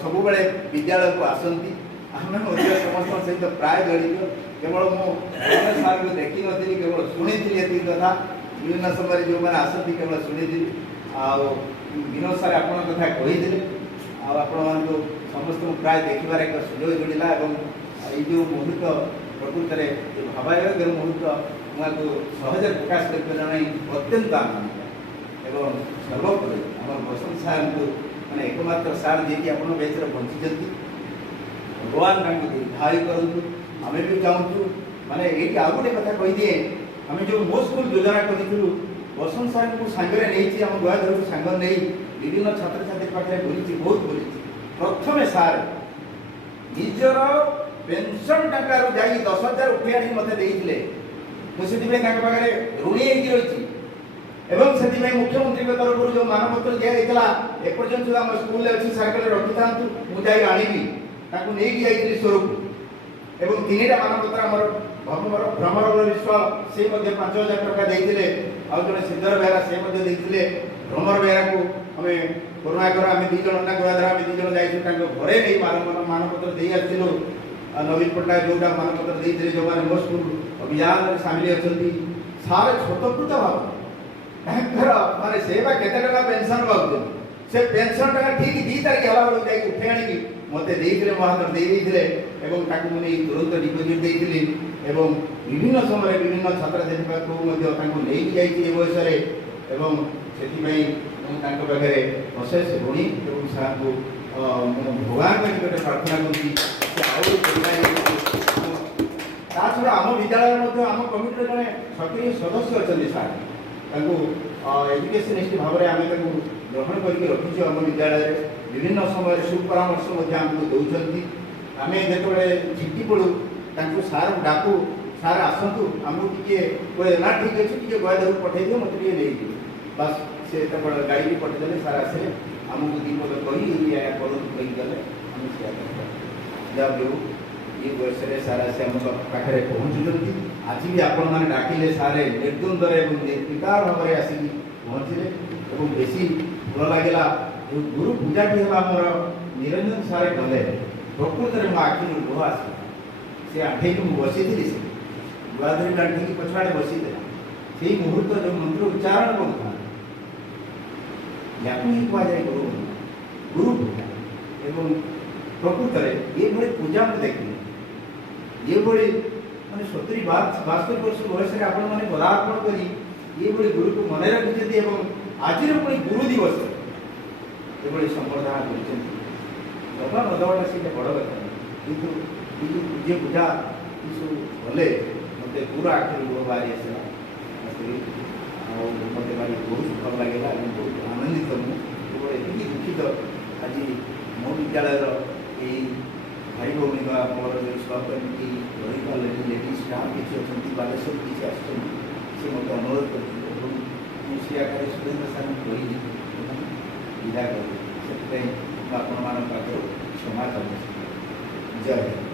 ସବୁବେଳେ ବିଦ୍ୟାଳୟକୁ ଆସନ୍ତି। ଆମେ ମଧ୍ୟ ସମସ୍ତଙ୍କ ସହିତ ପ୍ରାୟ ଜଡ଼ିତ। କେବଳ ମୁଁ ସାର୍ଙ୍କୁ ଦେଖିନଥିଲି, କେବଳ ଶୁଣିଥିଲି ଏତିକି କଥା। ବିଭିନ୍ନ ସମୟରେ ଯେଉଁମାନେ ଆସନ୍ତି କେବଳ ଶୁଣିଥିଲି। ଆଉ ବିନୋଦ ସାର୍ ଆପଣଙ୍କ କଥା କହିଥିଲେ। ଆଉ ଆପଣମାନଙ୍କୁ ସମସ୍ତଙ୍କୁ ପ୍ରାୟ ଦେଖିବାର ଏକ ସୁଯୋଗ ମିଳିଲା ଏବଂ ଏଇ ଯେଉଁ ମୁହୂର୍ତ୍ତ ପ୍ରକୃତରେ ଭାବାୟୋଗ୍ୟ ମୁହୂର୍ତ୍ତ, ମୁଁ ଏହାକୁ ସହଜରେ ପ୍ରକାଶ କରିପାରିବା ନାହିଁ। ଅତ୍ୟନ୍ତ ଆନନ୍ଦିତ ଏବଂ ସର୍ବୋପରି ଆମର ବସନ୍ତ ସାର୍ଙ୍କୁ ମାନେ ଏକମାତ୍ର ସାର୍ ଯିଏକି ଆପଣ ବେଚରେ ବଞ୍ଚିଛନ୍ତି, ଭଗବାନ ତାଙ୍କୁ ଦୀର୍ଘାୟୁ କରନ୍ତୁ। ଆମେ ବି ଚାହୁଁଛୁ ମାନେ ଏଇଠି ଆଉ ଗୋଟେ କଥା କହିଦିଏ, ଆମେ ଯେଉଁ ମୋ ସ୍କୁଲ ଯୋଜନା କରିଥିଲୁ ବସନ୍ତ ସାର୍ଙ୍କୁ ସାଙ୍ଗରେ ନେଇଛି। ଆମ ଗୟାଧରକୁ ସାଙ୍ଗ ନେଇ ବିଭିନ୍ନ ଛାତ୍ରଛାତ୍ରୀ ପାଖରେ ବୁଲିଛି, ବହୁତ ବୁଲିଛି। ପ୍ରଥମେ ସାର୍ ନିଜର ପେନସନ୍ ଟଙ୍କାରୁ ଯାଇ 10,000 ଉଠେଇ ଆଣି ମୋତେ ଦେଇଥିଲେ। ମୁଁ ସେଥିପାଇଁ ତାଙ୍କ ପାଖରେ ଋଣୀ ହେଇକି ରହିଛି ଏବଂ ସେଥିପାଇଁ ମୁଖ୍ୟମନ୍ତ୍ରୀଙ୍କ ତରଫରୁ ଯେଉଁ ମାନପତ୍ର ଦିଆଯାଇଥିଲା ଏପର୍ଯ୍ୟନ୍ତ ଆମ ସ୍କୁଲରେ ଅଛି। ସାର୍ କହିଲେ ରଖିଥାନ୍ତୁ, ମୁଁ ଯାଇ ଆଣିବି। ତାଙ୍କୁ ନେଇକି ଯାଇଥିଲି ସ୍ୱରକୁ ଏବଂ 3ଟା ମାନପତ୍ର ଆମର ଭ୍ରମର ବିଶ୍ୱାଳ ସେ ମଧ୍ୟ 5,000 ଟଙ୍କା ଦେଇଥିଲେ। ଆଉ ଜଣେ ସିଦ୍ଧର ବେହେରା ସେ ମଧ୍ୟ ଦେଇଥିଲେ। ଭ୍ରମର ବେହେରାକୁ ଆମେ କରୁଣାକର ଆମେ 2 ଜଣ ନା ଗୟାଧର ଆମେ 2 ଜଣ ଯାଇଥିଲୁ ତାଙ୍କ ଘରେ ନେଇ ମାନପତ୍ର ଦେଇ ଆସିଥିଲୁ। ନବୀନ ପଟ୍ଟନାୟକ ଯେଉଁଟା ମାନପତ୍ର ଦେଇଥିଲେ, ଯେଉଁମାନେ ମୋ ସ୍କୁଲ ଅଭିଯାନରେ ସାମିଲ ଅଛନ୍ତି, ସାର୍ ସ୍ୱତଃକୃତ ଭାବରେ ତାଙ୍କର ମାନେ ସେ ବା କେତେ ଟଙ୍କା ପେନସନ୍ ପାଉଛନ୍ତି, ସେ ପେନସନ୍ ଟଙ୍କା ଠିକ୍ 2 ତାରିଖ ହେଲା ବେଳକୁ ଯାଇକି ଉଠେଇ ଆଣିକି ମୋତେ ଦେଇଥିଲେ, ମୋ ହାତରେ ଦେଇଥିଲେ ଏବଂ ତାକୁ ମୁଁ ନେଇ ତୁରନ୍ତ ଡିପୋଜିଟ୍ ଦେଇଥିଲି। ଏବଂ ବିଭିନ୍ନ ସମୟରେ ବିଭିନ୍ନ ଛାତ୍ରଛାତ୍ରୀ ପାଖକୁ ମଧ୍ୟ ତାଙ୍କୁ ନେଇକି ଯାଇଛି ଏ ବୟସରେ ଏବଂ ସେଥିପାଇଁ ମୁଁ ତାଙ୍କ ପାଖରେ ଅଶେଷ ଋଣୀ ଏବଂ ସାର୍ଙ୍କୁ ମୁଁ ଭଗବାନଙ୍କ ନିକଟରେ ପ୍ରାର୍ଥନା କରୁଛି ସେ ଆହୁରି ତା ଛଡ଼ା ଆମ ବିଦ୍ୟାଳୟରେ ମଧ୍ୟ ଆମ କମିଟିର ଜଣେ ସକ୍ରିୟ ସଦସ୍ୟ ଅଛନ୍ତି ସାର୍। ତାଙ୍କୁ ଏଜୁକେସନିଷ୍ଟ ଭାବରେ ଆମେ ତାଙ୍କୁ ଗ୍ରହଣ କରିକି ରଖିଛୁ। ଆମ ବିଦ୍ୟାଳୟରେ ବିଭିନ୍ନ ସମୟରେ ସୁପରାମର୍ଶ ମଧ୍ୟ ଆମକୁ ଦେଉଛନ୍ତି। ଆମେ ଯେତେବେଳେ ଚିଠି ପଢ଼ୁ ତାଙ୍କୁ ସାର୍ ଡାକୁ, ସାର୍ ଆସନ୍ତୁ ଆମକୁ ଟିକେ ନା ଠିକ୍ ଅଛି ଟିକେ ଗୟାଧରକୁ ପଠାଇଦିଅ, ମୋତେ ଟିକେ ନେଇଯିବ। ବାସ୍ ସେ ତାଙ୍କର ଗାଡ଼ି ବି ପଠାଇଦେଲେ। ସାର୍ ଆସିଲେ ଆମକୁ 2 ପଦ କହି ଏହା କରନ୍ତୁ କହିକି ଗଲେ। ଆମେ ସେୟା ଯାହା ବି ହଉ ଏ ବୟସରେ ସାର୍ ଆସି ଆମ ପାଖରେ ପହଞ୍ଚୁଛନ୍ତି। आज भी आपण मैंने डाकिले सारे निर्द्वंद्व एवं निर्विकार भाव में आसिक पहुँचले और बेसी भल लगे गुरु पूजाटी है आमर निरंजन सारे गले प्रकृत में मो आखि लुह आस से आठे बसी थी से गुआ धरी आठे पछाड़े बसी से मुहूर्त जो मंत्र उच्चारण करूँ या कहुए गुरु गुरु पूजा एवं प्रकृत में ये पूजा मुझे देखिए ये मैंने 70-72 वर्ष बयस आपण मैंने पदार्पण कर ये गुरु को मन रखिंट आज गुरु दिवस ये संबर्धना करवा नदवाटा से बड़ कथा कितु ये पूज्य पूजा सब गले मत पूरा आखिर लुह बाहरी आसला मत भाई बहुत भल लगे बहुत आनंदित मुझे ये दुखित आज मो विद्यालय भाई भौणी मोर जो सहकर्मी रही पारे लेडीज स्टाफ किसी अच्छा बालेश्वर किसी आते मत अनुरोध कर आकार सुरेंद्र सार कही विदा कर आपण क्षमा चाहूँ जय हिंद।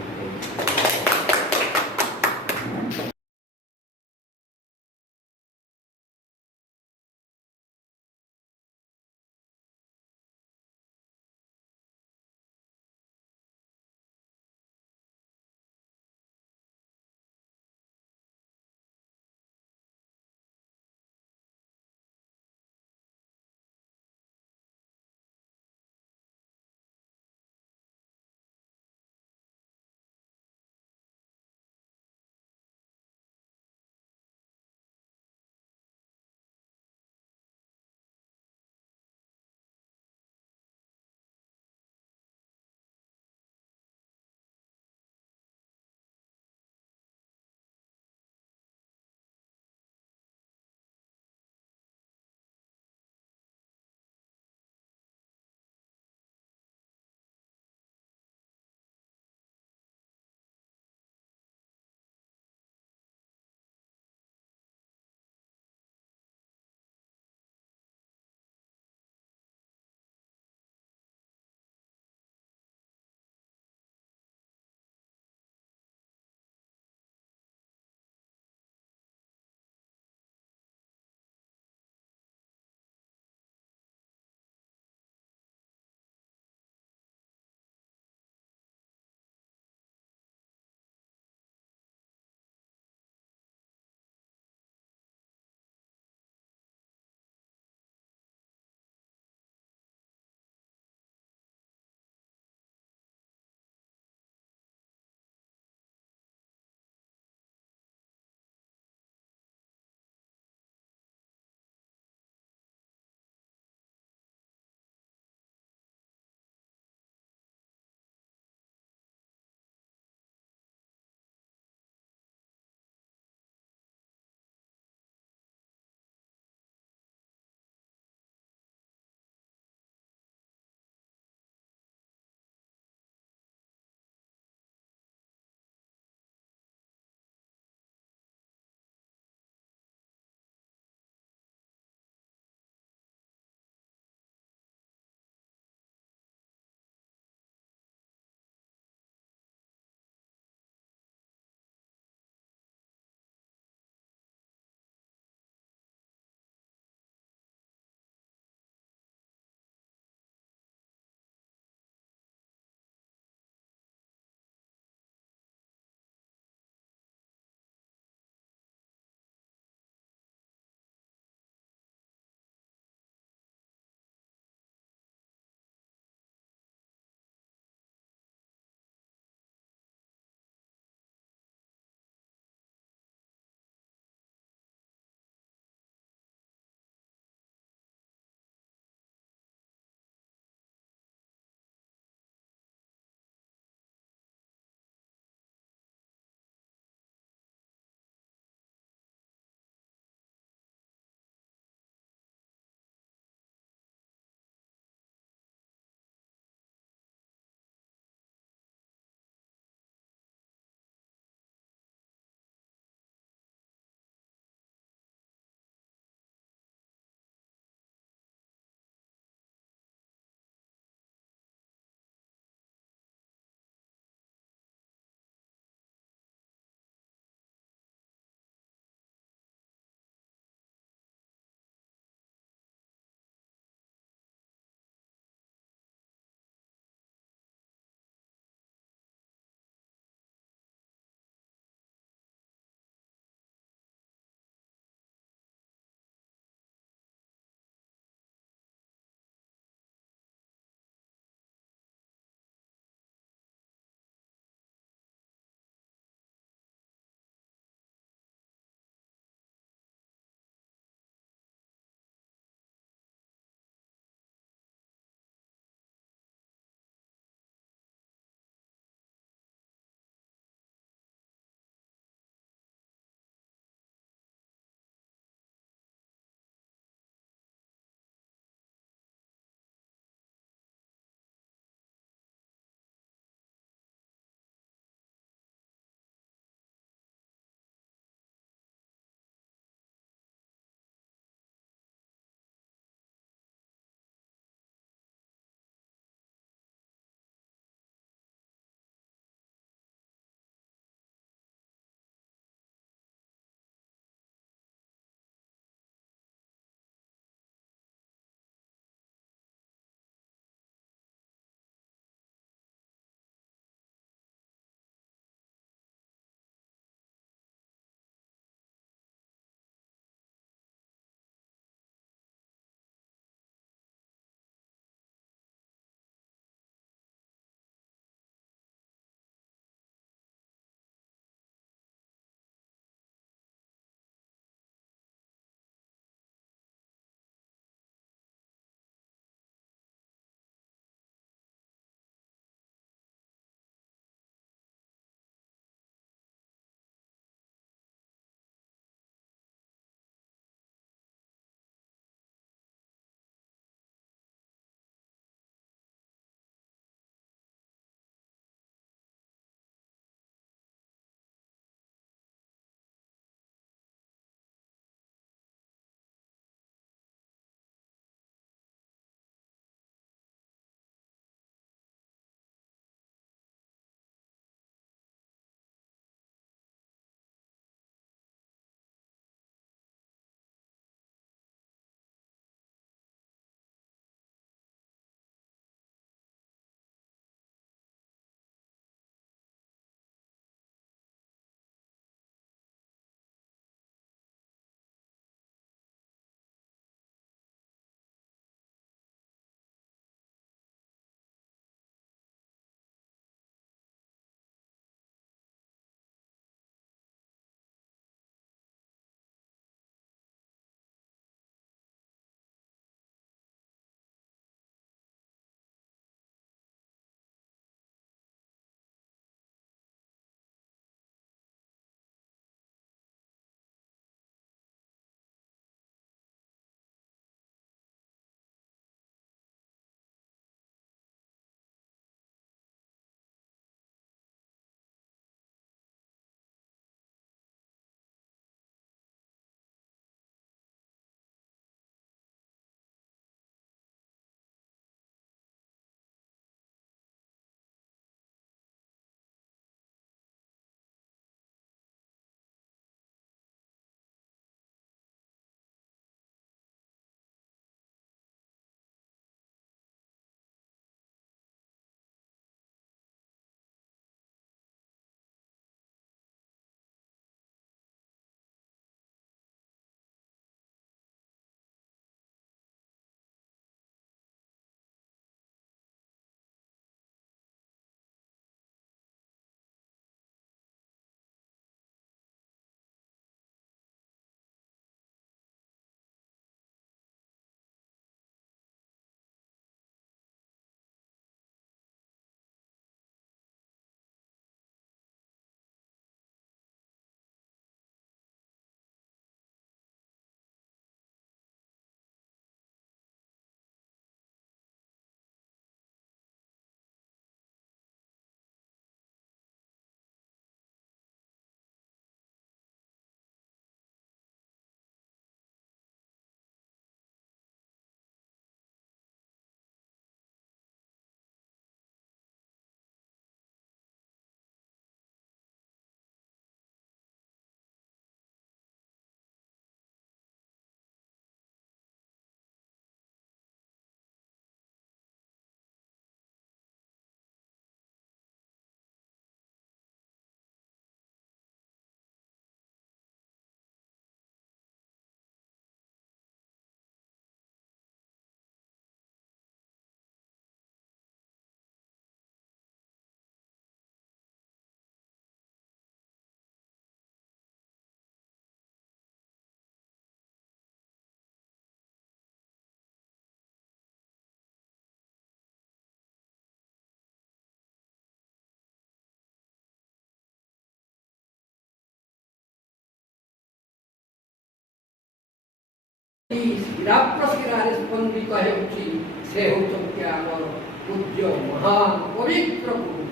ଶିରାପ୍ରଶିରାରେ ସ୍ପନ୍ଦିତ ହେଉଛି ସେ ହେଉଛନ୍ତି ଆମର ପୂଜ୍ୟ ମହାନ ପବିତ୍ର ଗୁରୁ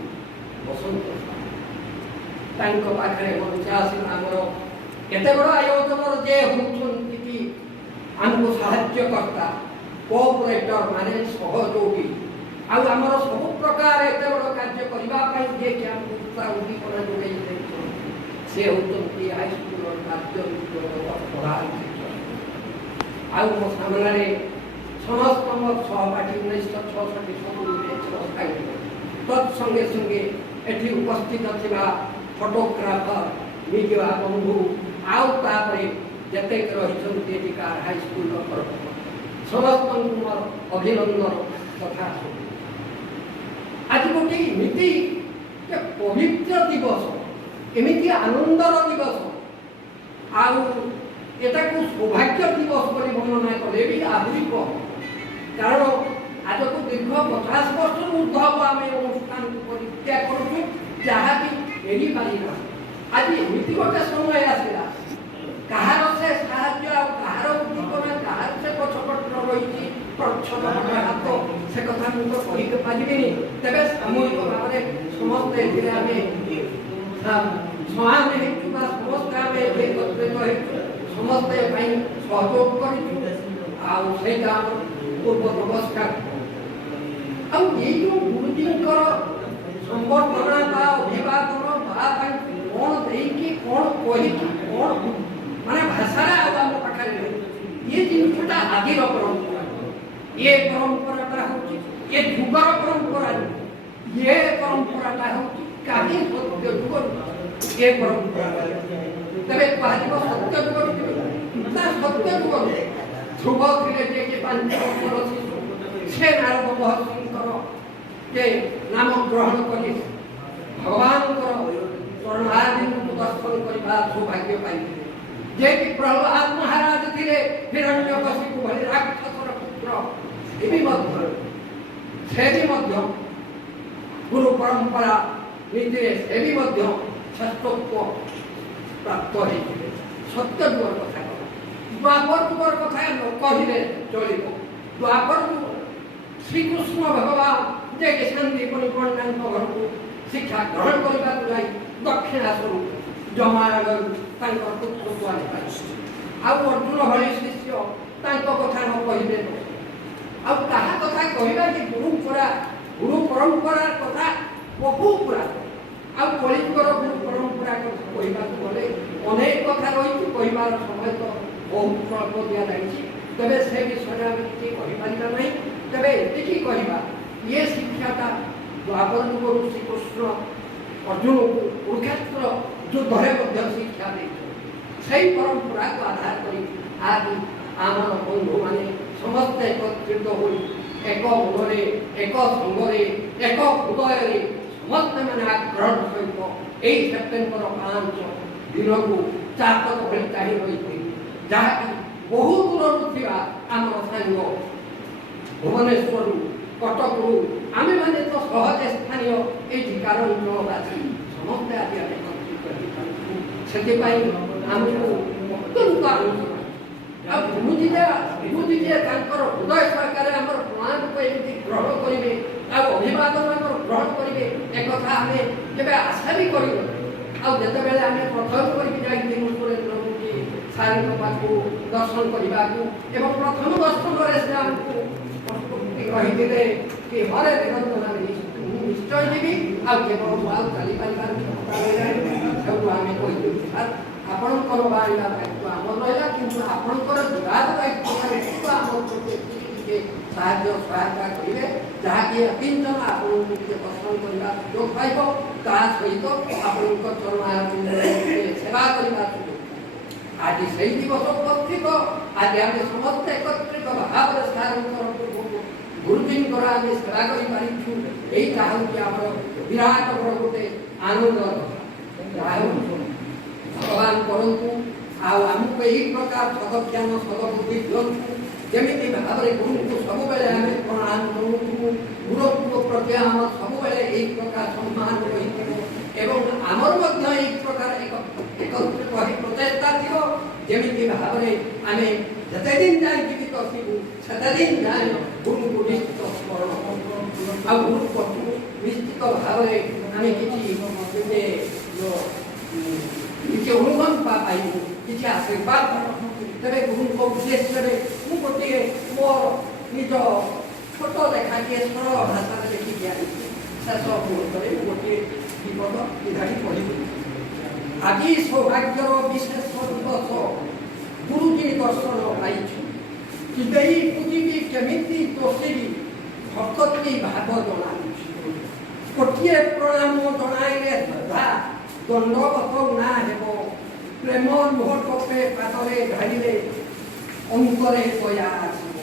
ବସନ୍ତ ସାହୁ। ତାଙ୍କ ପାଖରେ ମଞ୍ଚ ଆସିଲା ଆମର କେତେ ବଡ଼ ଆୟୋଜନର ଯେ ହେଉଛନ୍ତି କି ଆମକୁ ସାହାଯ୍ୟକର୍ତ୍ତା କୋଅପରେଟର ମାନେ ସହଯୋଗୀ ଆଉ ଆମର ସବୁ ପ୍ରକାର ଏତେ ବଡ଼ କାର୍ଯ୍ୟ କରିବା ପାଇଁ ଯିଏକି ଆମକୁ ଉତ୍ସାହ ଉଦ୍ଦୀପନା ଯୋଗାଇ ଦେଇଛନ୍ତି ସେ ହେଉଛନ୍ତି ହାଇସ୍କୁଲର କାର୍ଯ୍ୟ ପ୍ରଧାନ ଶିକ୍ଷକ। ଆଉ ମୋ ସାମ୍ନାରେ ସମସ୍ତ ମୋ ସହପାଠୀ 1966 ତତ୍ସଙ୍ଗେ ସଙ୍ଗେ ଏଠି ଉପସ୍ଥିତ ଥିବା ଫଟୋଗ୍ରାଫର ମିଡ଼ିଆ ବନ୍ଧୁ ଆଉ ତାପରେ ଯେତେକ ରହିଛନ୍ତି ଏଠିକାର ହାଇସ୍କୁଲର କର୍ମକର୍ତ୍ତା ସମସ୍ତଙ୍କୁ ମୋର ଅଭିନନ୍ଦନ କଥା। ଆଜି ଗୋଟିଏ ଏମିତି ପବିତ୍ର ଦିବସ, ଏମିତି ଆନନ୍ଦର ଦିବସ, ଆଉ ଏଟାକୁ ସୌଭାଗ୍ୟ ଦିବସ ବୋଲି ବର୍ଣ୍ଣନା କଲେ ବି ଆହୁରି କମ୍। କାରଣ ଆଜକୁ ଦୀର୍ଘ 50 ବର୍ଷରୁ ଉର୍ଦ୍ଧ୍ୱ ହବ ଆମେ ଅନୁଷ୍ଠାନକୁ ପରିତ୍ୟାଗ କରୁଛୁ, ଯାହାକି ଏଡ଼ିପାରିଲା। ଆଜି ଏମିତି ଗୋଟେ ସମୟ ଆସିଲା କାହାର ସେ ସାହାଯ୍ୟ ଆଉ କାହାର ଉଦ୍ଦୀପନା କାହାର ସେ ପଛପଟର ରହିଛି ପ୍ରଚ୍ଛନ୍ନ ହାତ ସେ କଥା ମୁଁ ତ କହିପାରିବିନି। ତେବେ ସାମୂହିକ ଭାବରେ ସମସ୍ତେ ଏଥିରେ ଆମେ ସମାନ ହେଇଛୁ ବା ସମସ୍ତେ ଆମେ ଏକତ୍ରିତ ହେଇଛୁ, ସମସ୍ତେ ପାଇଁ ସହଯୋଗ କରିଛୁ। ଆଉ ସେଇଟା ଆମର ପୂର୍ବ ନମସ୍କାର। ଆଉ ଏଇ ଯେଉଁ ଗୁରୁଜୀଙ୍କର ସମ୍ବର୍ଦ୍ଧନା ବା ଅଭିବାଦନ ବା ତାଙ୍କୁ କ'ଣ ଦେଇକି କ'ଣ କହିକି କ'ଣ ମାନେ ଭାଷାରେ ଆଉ ଆମ ପାଖରେ ନାହିଁ। ଏ ଜିନିଷଟା ଆଜିର ପରମ୍ପରା, ଏ ପରମ୍ପରାଟା ହେଉଛି ଏ ଯୁଗର ପରମ୍ପରା, ଏ ପରମ୍ପରାଟା ହେଉଛି କାହିଁ ସତ୍ୟ ଯୁଗରୁ ଏ ପରମ୍ପରା। ତେବେ କୁହାଯିବ ସତ୍ୟ ଯୁଗରୁ ନା ସତ୍ୟ ଯୁଗରୁ ଧ୍ରୁବ ଥିଲେ ଯିଏକି 5 ବର୍ଷର ଶିଶୁ, ସେ ନାରଦ ମହର୍ଷିଙ୍କର ଯେ ନାମ ଗ୍ରହଣ କରି ଭଗବାନଙ୍କର ଚରଣାରବିନ୍ଦକୁ ଦର୍ଶନ କରିବା ସୌଭାଗ୍ୟ ପାଇଥିଲେ। ଯିଏକି ପ୍ରହ୍ଲାଦ ମହାରାଜ ଥିଲେ ହିରଣ୍ୟକଶିପୁ ଭଳି ରାକ୍ଷସର ପୁତ୍ର, ସେ ବି ମଧ୍ୟ ଗୁରୁ ପରମ୍ପରା ନୀତିରେ ସେ ବି ମଧ୍ୟ ଶ୍ରେଷ୍ଠତ୍ୱ ପ୍ରାପ୍ତ ହେଇଥିଲେ। ସତ୍ୟ ଯୁଗର କଥା କହ, ଦ୍ୱାପର ଯୁଗର କଥା ନ କହିଲେ ଚଳିବ। ଦ୍ୱାପର ଯୁଗ ଶ୍ରୀକୃଷ୍ଣ ଭଗବାନ ଯିଏକି ଶାନ୍ତିପୁଣି ପଣ୍ଡାଙ୍କ ଘରକୁ ଶିକ୍ଷା ଗ୍ରହଣ କରିବାକୁ ଯାଇ ଦକ୍ଷିଣା ସ୍ୱରୂପ ଜମାଳରୁ ତାଙ୍କର ପୁତ୍ରକୁ ଆଣିପାରିଛନ୍ତି। ଆଉ ଅର୍ଜୁନ ଭଳି ଶିଷ୍ୟ ତାଙ୍କ କଥା ନ କହିଲେ ଆଉ କାହା କଥା କହିବା ଯେ ଗୁରୁ ପରମ୍ପରାର କଥା ବହୁ ପୁରାତନ। ଆଉ କଳିଯୁଗର ଗୁରୁ ପରମ୍ପରା କଥା କହିବାକୁ ଗଲେ ଅନେକ କଥା ରହିଛି, କହିବାର ସମୟ ତ ବହୁତ ସ୍ୱଳ୍ପ ଦିଆଯାଇଛି। ତେବେ ସେ ବିଷୟରେ ଆମେ କିଛି କହିପାରିବା ନାହିଁ। ତେବେ ଏତିକି କହିବା, ଇଏ ଶିକ୍ଷାଟା ଦ୍ୱାପର ଯୁଗରୁ ଶ୍ରୀକୃଷ୍ଣ ଅର୍ଜୁନକୁ କୁରୁକ୍ଷେତ୍ର ଯୁଦ୍ଧରେ ମଧ୍ୟ ଶିକ୍ଷା ଦେଇଛନ୍ତି। ସେହି ପରମ୍ପରାକୁ ଆଧାର କରି ଆଜି ଆମର ବନ୍ଧୁମାନେ ସମସ୍ତେ ଏକତ୍ରିତ ହୋଇ ଏକ ମନରେ, ଏକ ସଙ୍ଗରେ, ଏକ ହୃଦୟରେ ସମସ୍ତେ ମାନେ ଆଗ୍ରହ ସହିତ ଏହି ସେପ୍ଟେମ୍ବର 5 ଦିନକୁ ଚାତକ ଭଳି ଚାହିଁ ରହିଥିଲେ। ଯାହାକି ବହୁ ଦୂରରୁ ଥିବା ଆମର ସାଙ୍ଗ ଭୁବନେଶ୍ୱରରୁ, କଟକରୁ, ଆମେମାନେ ତ ସହଜେ ସ୍ଥାନୀୟ ଏଇଠିକାର ଅଞ୍ଚଳବାସୀ ସମସ୍ତେ ଆଜି ଆମେ ଏକତ୍ରିତ ହେଇପାରିଛୁ। ସେଥିପାଇଁ ଆମକୁ ଅତ୍ୟନ୍ତ ଆନନ୍ଦ। ଆଉ ବିଭୂତି ଯେ ତାଙ୍କର ହୃଦୟ ସହକାରେ ଆମର ପ୍ରଣାମକୁ ଏମିତି ଗ୍ରହଣ କରିବେ ଆଉ ଅଭିବାଦନ ଆମର ଗ୍ରହଣ କରିବେ, ଏକଥା ଆମେ କେବେ ଆଶା ବି କରିବୁ। ଆଉ ଯେତେବେଳେ ଆମେ ପ୍ରଥମ କରିକି ଯାଇଥିଲୁ ସୁରେନ୍ଦ୍ରମୁଖୀ ସାରଙ୍କ ପାଖକୁ ଦର୍ଶନ କରିବାକୁ, ଏବଂ ପ୍ରଥମ ଦର୍ଶନରେ ସେ ଆମକୁ କହିଥିଲେ କି ହରେ ଦେଖନ୍ତୁ ଆମେ ନିଶ୍ଚୟ ଯିବି, ଆଉ କେବଳ ଆଉ ଚାଲିପାରିବାର କ୍ଷମତା ରହିଲାଣି। ସେଠୁ ଆମେ କହିଥିଲୁ ସାର୍ ଆପଣଙ୍କର ବାହାରିବା ଦାୟିତ୍ୱ ଆମର ରହିଲା, କିନ୍ତୁ ଆପଣଙ୍କର ଯିବାର ଦାୟିତ୍ୱ ଆମର ଟିକେ ସାହାଯ୍ୟ ସହାୟତା କରିବେ, ଯାହାକି ଅକିଞ୍ଚନ ଆପଣଙ୍କୁ ଟିକେ ଦର୍ଶନ କରିବା ସୁଯୋଗ ପାଇବ, ତା ସହିତ ଆପଣଙ୍କ ଚରଣାରବିନ୍ଦରେ ସେବା କରିବା ସୁଯୋଗ। ଆଜି ସେହି ଦିବସ ଉପସ୍ଥିତ, ଆଜି ଆମେ ସମସ୍ତେ ଏକତ୍ରିତ ଭାବରେ ସାରଙ୍କର ଗୁରୁଜୀଙ୍କର ଆମେ ସେବା କରିପାରିଛୁ। ଏଇଟା ହେଉଛି ଆମର ବିରାଟ ବଡ଼ ଗୋଟେ ଆନନ୍ଦର କଥା। ଯାହା ହେଉ ଭଗବାନ କରନ୍ତୁ ଆଉ ଆମକୁ ଏହି ପ୍ରକାର ସଦଜ୍ଞାନ ସଦବୁଦ୍ଧି ଦିଅନ୍ତୁ, ଯେମିତି ଭାବରେ ଗୁରୁଙ୍କୁ ସବୁବେଳେ ଆମେ ପ୍ରଣାମ କରୁଛୁ, ଗୁରୁଙ୍କ ପ୍ରତି ଆମର ସବୁବେଳେ ଏହି ପ୍ରକାର ସମ୍ମାନ ରହିଥିବ ଏବଂ ଆମର ମଧ୍ୟ ଏହି ପ୍ରକାର ଏକତ୍ରିତ ହୋଇ ପ୍ରଚେଷ୍ଟା ଥିବ, ଯେମିତି ଭାବରେ ଆମେ ଯେତେ ଦିନ ଯାଏ ଜୀବିତ ଥିବୁ ସେତେ ଦିନ ଯାଏ ଗୁରୁଙ୍କୁ ନିଶ୍ଚିତ ସ୍ମରଣ ଆଉ ଗୁରୁ ପଠୁ ନିଶ୍ଚିତ ଭାବରେ ଆମେ କିଛି ଅନୁକମ୍ପା ପାଇବୁ କିଛି ଆଶୀର୍ବାଦ ତେବେ ଗୁରୁଙ୍କ ଉଦ୍ଦେଶ୍ୟରେ ମୁଁ ଗୋଟିଏ ମୋର ନିଜ ଛୋଟ ଲେଖାଟିଏ ସରଳ ଭାଷାରେ ଲେଖିକି ଆଣିଛି ଶେଷ ମୁହୂର୍ତ୍ତରେ ମୁଁ ଗୋଟିଏ ବିପଦ ବିଧାଡ଼ି ପଢ଼ିବି। ଆଜି ସୌଭାଗ୍ୟର ବିଶେଷ ଦିବସ ଗୁରୁଜୀ ଦର୍ଶନ ପାଇଛୁ କିନ୍ତୁ ଏହି ପୃଥିବୀ କେମିତି ତୋଷିବି ଭକ୍ତି ଭାବ ଜଣାଉଛି ଗୋଟିଏ ପ୍ରଣାମ ଜଣାଇଲେ ଶ୍ରଦ୍ଧା ଦଣ୍ଡବତ ଉଣା ହେବ ପ୍ରେମ ଲୁହ ଟୋପେ ପାଦରେ ଢାଳିଲେ ଅଙ୍କରେ ଦୟା ଆସିବ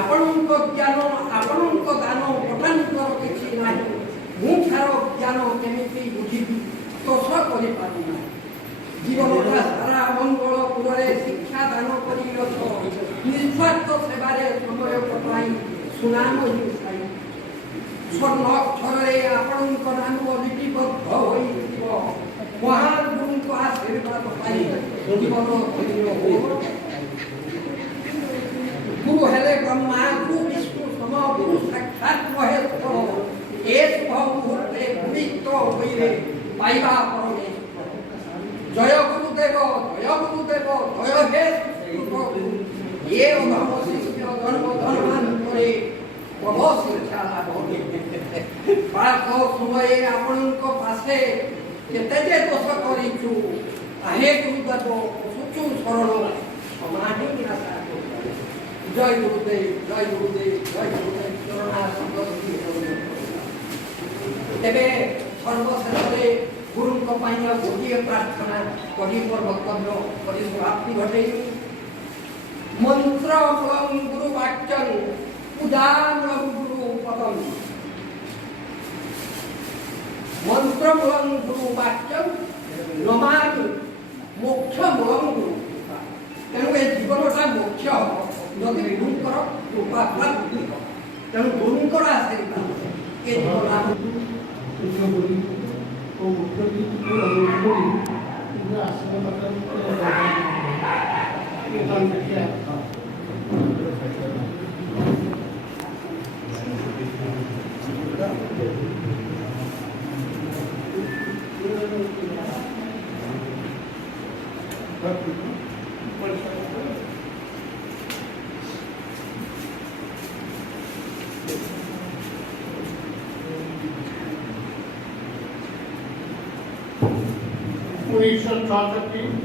ଆପଣଙ୍କ ଜ୍ଞାନ ଆପଣଙ୍କ ଦାନ ପଠାନ୍ତର କିଛି ନାହିଁ ମୁଁ ଛାର ଜ୍ଞାନ କେମିତି ବୁଝିବି ତୋଷ କରିପାରୁନାହିଁ ଜୀବନଟା ସାରା ମଙ୍ଗଳପୁରରେ ଶିକ୍ଷା ଦାନ କରି ଅଛ ନିଃସ୍ୱାର୍ଥ ସେବାରେ ସମୟ କଟାଇ ସୁନାମ ହିଂସାଇ ସ୍ୱର୍ଣ୍ଣ ଅକ୍ଷରରେ ଆପଣଙ୍କ ନାମ ଲିପିବଦ୍ଧ ହୋଇଥିବ ମହାନ ଗୁରୁଙ୍କ ଆଶୀର୍ବାଦ ପାଇ ଜୀବନ ଧନ୍ୟ ହୋ ଗୁରୁ ହେଲେ ବ୍ରହ୍ମା ଗୁରୁ ବିଷ୍ଣୁ ସମ ଗୁରୁ ସାକ୍ଷାତ ମହେଶ୍ୱର ଏ ଶୁଭ ମୁହୂର୍ତ୍ତେ ଭୂମିଷ୍ଠ ହୋଇଲେ ପାଇବା ପରମେଶ୍ୱର ଜୟ ଗୁରୁଦେବ ଜୟ ହେ ଏ ଅଧମ ଶିଷ୍ୟ ଧର୍ମ ଧର୍ମାନ୍ତରେ ପ୍ରଭୁ ଶିକ୍ଷା ଲାଭ ପ୍ରାତ ସମୟରେ ଆପଣଙ୍କ ପାଶେ କେତେ ଯେ ଦୋଷ କରିଛୁ ଆହେ ଗୁରୁଦେବ ସୁଚୁ ଶରଣ ସମାଧି ଆଶା ଜୟ ଗୁରୁଦେବ ତେବେ ସର୍ବଶେଷରେ ଗୁରୁଙ୍କ ପାଇଁ ଗୋଟିଏ ପ୍ରାର୍ଥନା କରି ମୋର ବକ୍ତବ୍ୟ ପରିସମାପ୍ତି ଘଟେଇବି ମନ୍ତ୍ର ମୂଳଂ ଗୁରୁ ବାକ୍ୟଂ ଉଦାମୂଳଂ ଗୁରୁ ପଦଂ ମନ୍ତ୍ର ମୂଳଂ ଗୁରୁ ବାକ୍ୟଂ ନମାମି ମୋକ୍ଷ ମୂଳଂ ଗୁରୁ କୃପା ତେଣୁ ଏ ଜୀବନଟା ମୋକ୍ଷ ହେବ ଯଦି ଗୁରୁଙ୍କର କୃପା ପ୍ରାପ୍ତି ହେବ ତେଣୁ ଗୁରୁଙ୍କର ଆଶୀର୍ବାଦ ଏ ଜୀବନ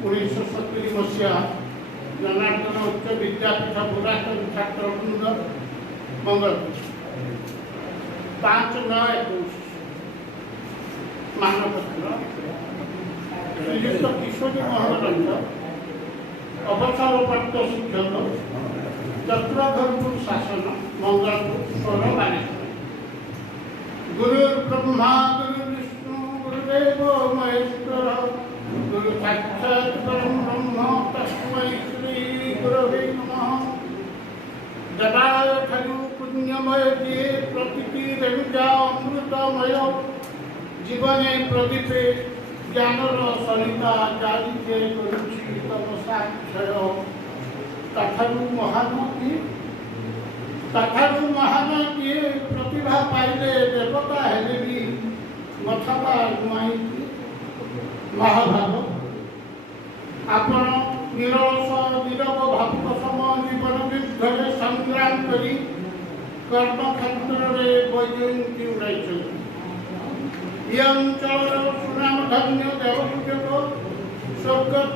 उन्नीस मसीहा जनार्दन उच्च विद्यापीठ पुरातन छात्र वृंद मंगलपुर 5/9/21 मानपत्र श्रीयुक्त किशोरी मोहन रंग अवसरप्राप्त शिक्षक चक्रधरपुर शासन मंगलपुर 16/12 गुरु ब्रह्मा गुरु विष्णु गुरुदेव महेश्वर गुरु साक्षात् परम ब्रह्म तस्मै श्री गुरवे नमः जटाय ठारू पुण्यमय दिए प्रतिति रेणुजा अमृतमय जीवने प्रदीपे ज्ञानर सरिता जारिते करुछि तम साक्षय तथारु महान किए प्रतिभा पाइले देवता हेले भी मथापा गुमाई महाभाग आपण निरस नीरव भावुक सम जीवन विरुद्ध संग्राम करी कर्मक्षेत्र में वैजयंती उड़ाई ये अंचल सुनाम धन्य देवपूजक स्वर्गत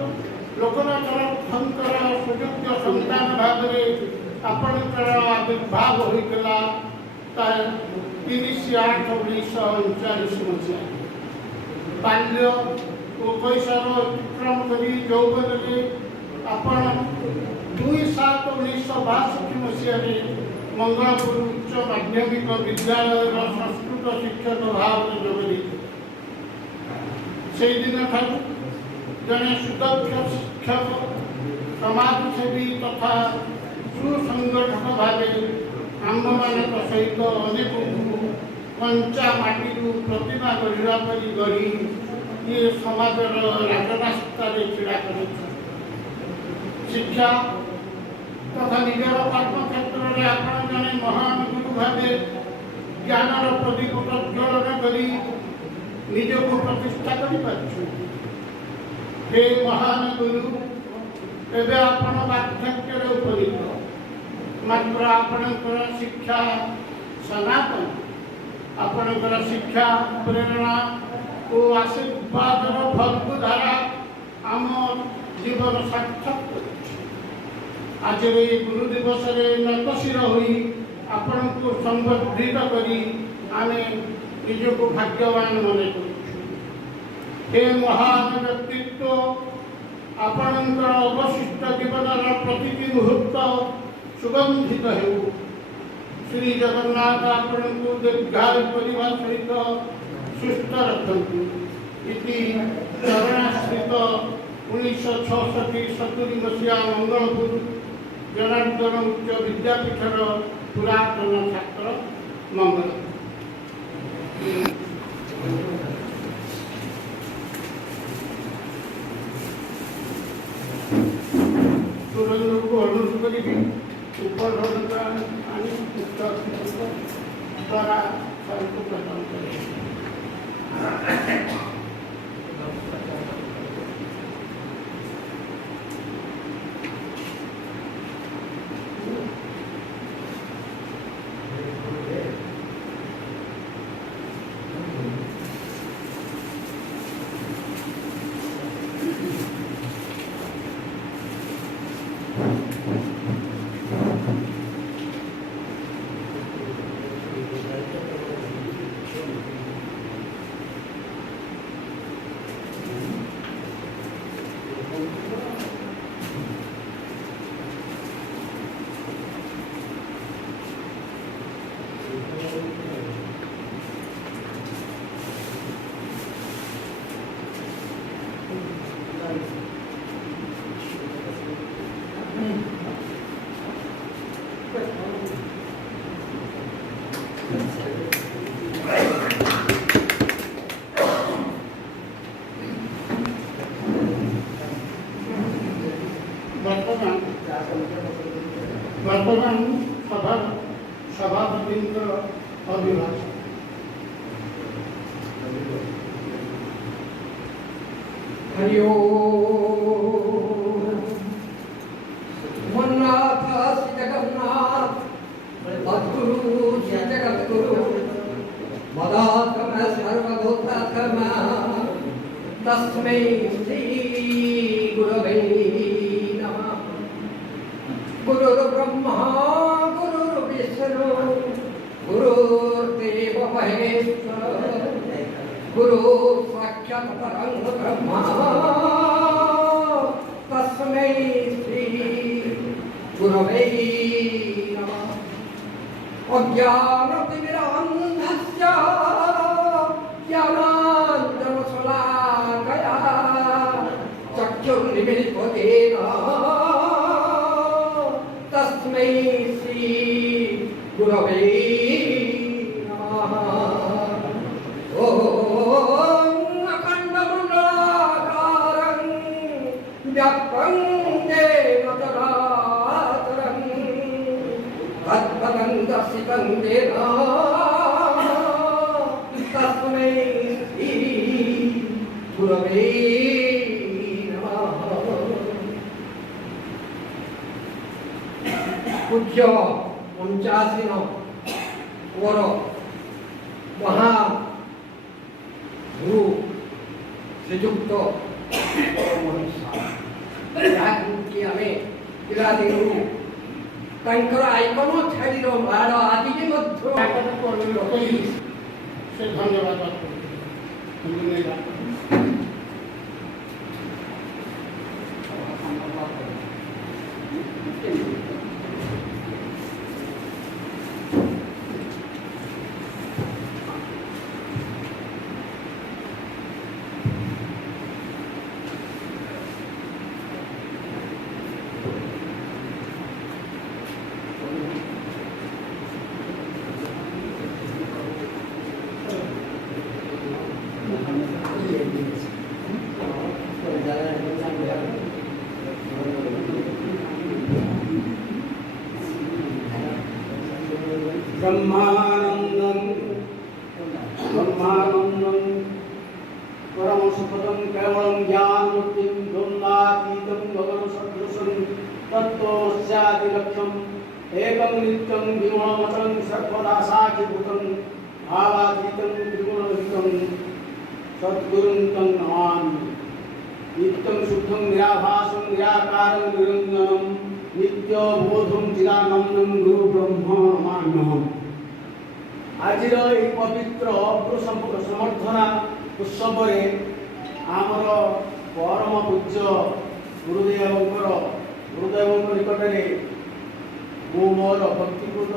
लोकनाथ शंकर सुयोग्य संतान भाग में आपणकर आविर्भाव होता 30/8/1939 मसीहा बाल्य और कैशोर अतिक्रम करी यौवन में आपण 2/7/1962 मसीह मंगलपुर उच्च माध्यमिक विद्यालय संस्कृत शिक्षक भाव में जोड़ी से दिन जड़े सुदक्ष शिक्षक समाजसेवी तथा सुसंगठक भाव आम मान सहित अनेक कंचा माटी प्रतिमा गढ़ी ये समाजर राजरास्तार छिड़ा कर शिक्षा तथा निजर कर्मक्षेत्र में आपण जने महान गुरु भावे ज्ञानर प्रदीप प्रज्वलन करी निज को प्रतिष्ठा करि पाछु। हे महान गुरु एबे आपण वार्धक्य उपनीत मात्र आपणकर शिक्षा सनातन आपणकर शिक्षा प्रेरणा और आशीर्वाद फलकु धारा आम जीवन सार्थक आज गुरु दिवस नतशिर होई आपण को संबोधित करी आमे निज को भाग्यवान मने करूँ। हे महान व्यक्तित्व आपणकर अवशिष्ट जीवन प्रतिटी मुहूर्त सुगंधित हो। श्री जगन्नाथ आपण को दीर्घायु परिवार सहित सुस्थ रखन्तु इति चरणाश्रित 1966-70 मसीहा मंगलपुर जनार्दन उच्च विद्यापीठर पुरातन छात्र मंगल। तुरंत को अनुरोध करी ऊपर द्वारा सबको प्रदान करें। वर्तमान सभापति अभिभाषण हरि मन्नाथ श्री जगन्नाथ सद्गुरु श्री जगद्गुरु मदात्म सर्वभूतात्म तस्मै श्री गुरवे नमः। गुरुर्ब्रह्मा गुरुर्विष्णु गुरुर्देव महेश्वर गुरु साक्षात् परं ब्रह्म तस्मै श्री गुरवे नमः। अज्ञानतिमिरान्धस्य ज्ञानाञ्जनशलाकया चक्षुर्निमीलितं येन तस्मै श्री गुरवे नमः। ॐ अखण्डमण्डलाकारं व्याप्तं येन चराचरं तत्पदं दर्शितं येन तस्मै श्री गुरवे नमः। पूज्य 85 और महागुरु श्रीजुक्त कि आम पिलादिनु आइकन छाड़ीर माड़ आज भी से धन्यवाद ब्रह्मानंदं परम सुखदं केवलं ज्ञानमूर्तिं द्वन्द्वातीतं गगनसदृशं तत्त्वस्यादिलक्ष्यम् एकं नित्यं विगुणमचं सर्वदा साक्षिभूतं भावातीतं त्रिगुणरहितं सद्गुरुं तं नमामि। नित्यं शुद्धं निराभासं निराकारं निरञ्जनं नित्यबोधं चिदानन्दं गुरु ब्रह्म नमाम्यहम्। आजिर এই পবিত্র গুরু সমর্থনা উৎসবরে আমার পরম পূজ্য গুরুদেবଙ୍କ নিকটରେ ମୁଁ ମୋର ଭକ୍ତିପୂତ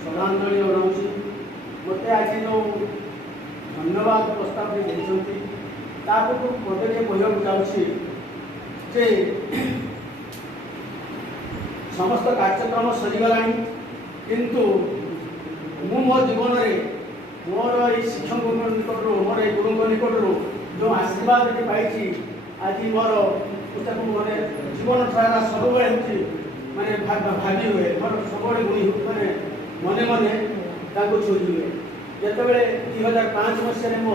ଶ୍ରଦ୍ଧାଞ୍ଜଳି ଜଣାଉଛି। ମୋତେ ଆଜି ଯେଉଁ ଧନ୍ୟବାଦ ପ୍ରସ୍ତାବ ଦେଇଛନ୍ତି ତାକୁ ମୋତେ ଟିକେ କହିବାକୁ ଯାଉଛି ଯେ ସମସ୍ତ କାର୍ଯ୍ୟକ୍ରମ ସରିଗଲାଣି, କିନ୍ତୁ ମୁଁ ମୋ ଜୀବନରେ ମୋର ଏଇ ଶିକ୍ଷକଙ୍କ ନିକଟରୁ ମୋର ଏଇ ଗୁରୁଙ୍କ ନିକଟରୁ ଯେଉଁ ଆଶୀର୍ବାଦଟି ପାଇଛି ଆଜି ମୋର ତାକୁ ମାନେ ଜୀବନ ଧାରା ସବୁବେଳେ ହେଉଛି ମାନେ ଭାବି ହୁଏ, ମୋର ସବୁବେଳେ ମାନେ ମନେ ମନେ ତାଙ୍କୁ ଛୁଇଁ ହୁଏ। ଯେତେବେଳେ 2005 ମସିହାରେ ମୁଁ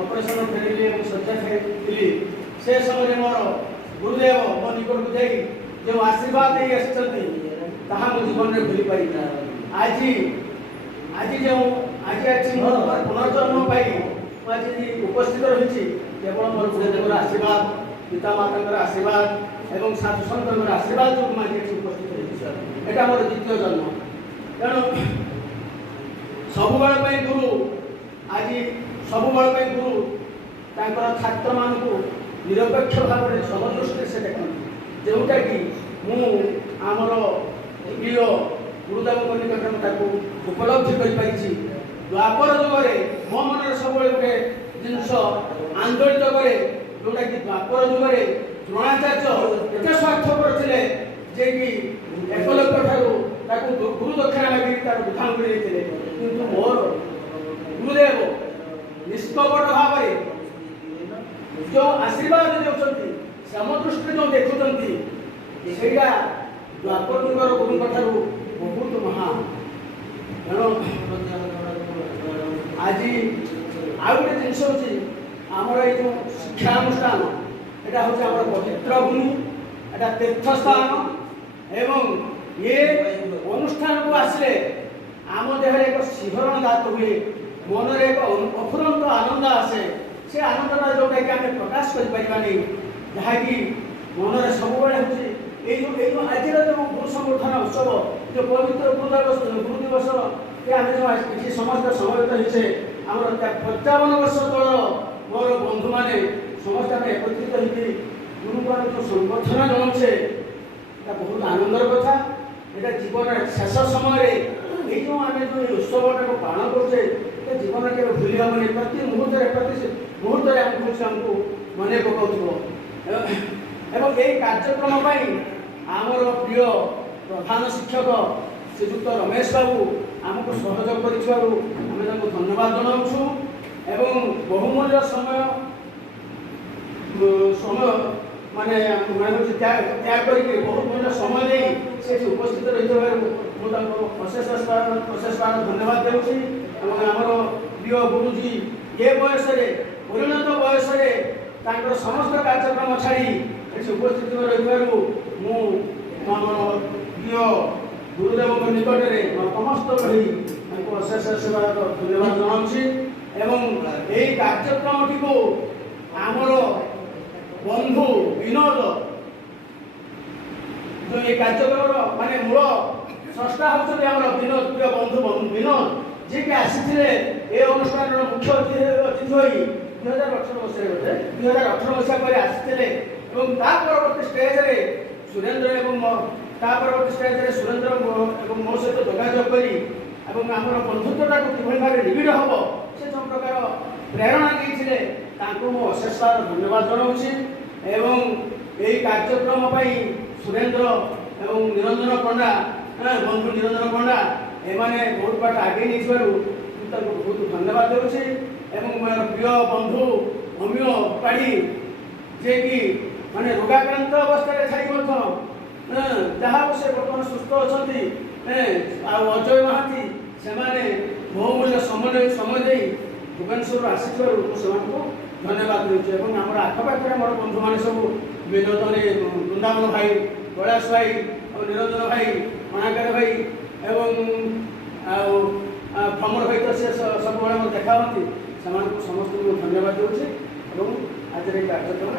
ଅପରେସନ ଫେରିଲି ଏବଂ ଶଯ୍ୟା ଥିଲି, ସେ ସମୟରେ ମୋର ଗୁରୁଦେବ ମୋ ନିକଟକୁ ଯାଇ ଯେଉଁ ଆଶୀର୍ବାଦ ଦେଇ ଆସିଛନ୍ତି ତାହା ମୋ ଜୀବନରେ ଭୁଲି ପାରିନି। ଆଜି ମୋ ପୁନର୍ଜନ୍ମ ପାଇଁ ମୁଁ ଆଜି ଉପସ୍ଥିତ ରହିଛି କେବଳ ମୋର ଗୁରୁଦେବଙ୍କର ଆଶୀର୍ବାଦ, ପିତାମାତାଙ୍କର ଆଶୀର୍ବାଦ ଏବଂ ସାଧୁସନ୍ତଙ୍କର ଆଶୀର୍ବାଦ ଯୋଗୁଁ ମୁଁ ଆଜି ଏଠି ଉପସ୍ଥିତ ରହିଛି। ଏଇଟା ମୋର ଦ୍ୱିତୀୟ ଜନ୍ମ। ତେଣୁ ସବୁବେଳ ପାଇଁ ଗୁରୁ ତାଙ୍କର ଛାତ୍ରମାନଙ୍କୁ ନିରପେକ୍ଷ ଭାବରେ ସମଦୃଷ୍ଟିରେ ସେ ଦେଖନ୍ତି, ଯେଉଁଟାକି ମୁଁ ଆମର ପ୍ରିୟ ଗୁରୁଦେବଙ୍କ ନିକଟରେ ମୁଁ ତାକୁ ଉପଲବ୍ଧି କରିପାରିଛି। ଦ୍ୱାପର ଯୁଗରେ ମୋ ମନରେ ସବୁବେଳେ ଗୋଟେ ଜିନିଷ ଆନ୍ଦୋଳିତ କରେ, ଯେଉଁଟାକି ଦ୍ୱାପର ଯୁଗରେ ଦ୍ରୋଣାଚାର୍ଯ୍ୟ ଏତେ ସ୍ୱାର୍ଥପର ଥିଲେ ଯେ କି ଏକଲବ୍ୟ ଠାରୁ ତାକୁ ଗୁରୁ ଦକ୍ଷିଣା ମାଗି ତାର ବୁଦ୍ଧାଙ୍ଗୁଳି ଦେଇଥିଲେ, କିନ୍ତୁ ମୋର ଗୁରୁଦେବ ନିଷ୍କପଟ ଭାବରେ ଯେଉଁ ଆଶୀର୍ବାଦ ଦେଉଛନ୍ତି, ସମଦୃଷ୍ଟିରେ ଯେଉଁ ଦେଖୁଛନ୍ତି, ସେଇଟା ଦ୍ୱାପର ଯୁଗର ଗୁରୁଙ୍କ ଠାରୁ ବହୁତ ମହାନ। ତେଣୁ ଆଜି ଆଉ ଗୋଟେ ଜିନିଷ ହେଉଛି ଆମର ଏଇ ଯେଉଁ ଶିକ୍ଷାନୁଷ୍ଠାନ, এটা হচ্ছে আমার পবিত্র ভূমি, এটা তীর্থস্থান এবং এ অনুষ্ঠানକୁ আসলে ଆମ ଦେହରେ ଏକ ଶିହରଣ ଜାତ ହୁଏ, ମନରେ ଏକ ଅଫୁରନ୍ତ ଆନନ୍ଦ ଆସେ। ସେ ଆନନ୍ଦଟା ଯେଉଁଟାକି ଆମେ ପ୍ରକାଶ କରିପାରିବାନି, ଯାହାକି ମନରେ ସବୁବେଳେ ହେଉଛି ଏଇ ଯେଉଁ ଆଜିର ଯେଉଁ ଗୁରୁ ସମ୍ବର୍ଦ୍ଧନା ଉତ୍ସବ, ଯେଉଁ ପବିତ୍ର ଗୁରୁ ଦିବସରେ ଆମେ ଯେଉଁ କିଛି ସମସ୍ତେ ସମବେତ ହେଇଛେ, ଆମର 55 ବର୍ଷ ତଳର ମୋର ବନ୍ଧୁମାନେ ସମସ୍ତେ ଆମେ একত্রিত ହେଇକି ଗୁରୁଙ୍କର ଯେଉଁ ସମ୍ବର୍ଦ୍ଧନା ଜଣାଉଛେ, এটা ବହୁତ ଆନନ୍ଦର କଥା। এটা ଜୀବନର ଶେଷ ସମୟରେ এই ଯେଉଁ ଆମେ ଯେଉଁ এই ଉତ୍ସବଟାକୁ ପାଳନ କରୁଛେ, ଏ ଜୀବନରେ କେବେ ଭୁଲି ହେବନି। ପ୍ରତି ମୁହୂର୍ତ୍ତରେ ଆମକୁ ମନେ ପକାଉଥିବ। ଏବଂ ଏହି କାର୍ଯ୍ୟକ୍ରମ ପାଇଁ ଆମର ପ୍ରିୟ ପ୍ରଧାନ ଶିକ୍ଷକ ଶ୍ରୀଯୁକ୍ତ ରମେଶ ବାବୁ ଆମକୁ ସହଯୋଗ କରିଥିବାରୁ ଆମେ ତାଙ୍କୁ ଧନ୍ୟବାଦ ଜଣାଉଛୁ ଏବଂ ବହୁମୂଲ୍ୟ ସମୟ ମାନେ ତ୍ୟାଗ କରିକି ବହୁତ ମୂଲ୍ୟ ସମୟ ଦେଇ ସେଠି ଉପସ୍ଥିତ ରହିଥିବାରୁ ମୁଁ ତାଙ୍କୁ ଅଶେଷ ଧନ୍ୟବାଦ ଦେଉଛି। ଏବଂ ଆମର ପ୍ରିୟ ଗୁରୁଜୀ ଏ ବୟସରେ ପରିଣତ ବୟସରେ ତାଙ୍କର ସମସ୍ତ କାର୍ଯ୍ୟକ୍ରମ ଛାଡ଼ି ଏଠି ଉପସ୍ଥିତ ରହିଥିବାରୁ ମୁଁ ଆମର ପ୍ରିୟ ଗୁରୁଦେବଙ୍କ ନିକଟରେ ସମସ୍ତ ରହି ତାଙ୍କୁ ଅଶେଷ ଧନ୍ୟବାଦ ଜଣାଉଛି। ଏବଂ ଏହି କାର୍ଯ୍ୟକ୍ରମଟିକୁ ଆମର ବନ୍ଧୁ ବିନୋଦ, ଯେଉଁ এই କାର୍ଯ୍ୟକ୍ରମର ମାନେ ମୂଳ ସ୍ରଷ୍ଟା ହେଉଛନ୍ତି ଆମର ବିନୋଦ, ପ୍ରିୟ ବନ୍ଧୁ ବିନୋଦ, ଯିଏକି ଆସିଥିଲେ ଏ ଅନୁଷ୍ଠାନର ମୁଖ୍ୟ ଅତିଥି ହୋଇ 2018 ମସିହା ପରେ ଆସିଥିଲେ। ଏବଂ ତା ପରବର୍ତ୍ତୀ ଷ୍ଟେଜରେ ସୁରେନ୍ଦ୍ର ଏବଂ ମୋ ସହିତ ଯୋଗାଯୋଗ କରି ଏବଂ ଆମର ବନ୍ଧୁତ୍ୱଟାକୁ କିଭଳି ଭାବେ ନିବିଡ଼ ହେବ ସେ ଯେଉଁ ପ୍ରକାର ପ୍ରେରଣା ଦେଇଥିଲେ ତାଙ୍କୁ ମୁଁ ଅଶେଷ ଧନ୍ୟବାଦ ଜଣାଉଛି। ଏବଂ ଏହି କାର୍ଯ୍ୟକ୍ରମ ପାଇଁ ସୁରେନ୍ଦ୍ର ଏବଂ ନିରଞ୍ଜନ ପଣ୍ଡା, ବନ୍ଧୁ ନିରଞ୍ଜନ ପଣ୍ଡା, ଏମାନେ ବହୁତ ବାଟ ଆଗେଇ ନେଇଥିବାରୁ ମୁଁ ତାଙ୍କୁ ବହୁତ ଧନ୍ୟବାଦ ଦେଉଛି। ଏବଂ ମୋର ପ୍ରିୟ ବନ୍ଧୁ ଅମିୟ ପାଢ଼ୀ, ଯିଏକି ମାନେ ରୋଗାକ୍ରାନ୍ତ ଅବସ୍ଥାରେ ଥାଇ ମଧ୍ୟ ଯାହା ସେ ବର୍ତ୍ତମାନ ସୁସ୍ଥ ଅଛନ୍ତି ଆଉ ଅଜୟ ମହାନ୍ତି ସେମାନେ ବହୁମୂଲ୍ୟ ସମୟ ଦେଇ ଭୁବନେଶ୍ୱରରୁ ଆସିଥିବାରୁ ମୁଁ ସେମାନଙ୍କୁ ଧନ୍ୟବାଦ ଦେଉଛି। ଏବଂ ଆମର ଆଖପାଖରେ ଆମର ବନ୍ଧୁମାନେ ସବୁ ବିନୋଦରେ ବୃନ୍ଦାବନ ଭାଇ, କୈଳାସ ଭାଇ ଆଉ ନିରଞ୍ଜନ ଭାଇ, ଅଣାକାର ଭାଇ ଏବଂ ଆଉ ଭ୍ରମର ଭାଇ ତ ସେ ସବୁବେଳେ ମୋତେ ଦେଖା ହୁଅନ୍ତି। ସେମାନଙ୍କୁ ସମସ୍ତଙ୍କୁ ଧନ୍ୟବାଦ ଦେଉଛି ଏବଂ ଆଜିର ଏହି କାର୍ଯ୍ୟକ୍ରମ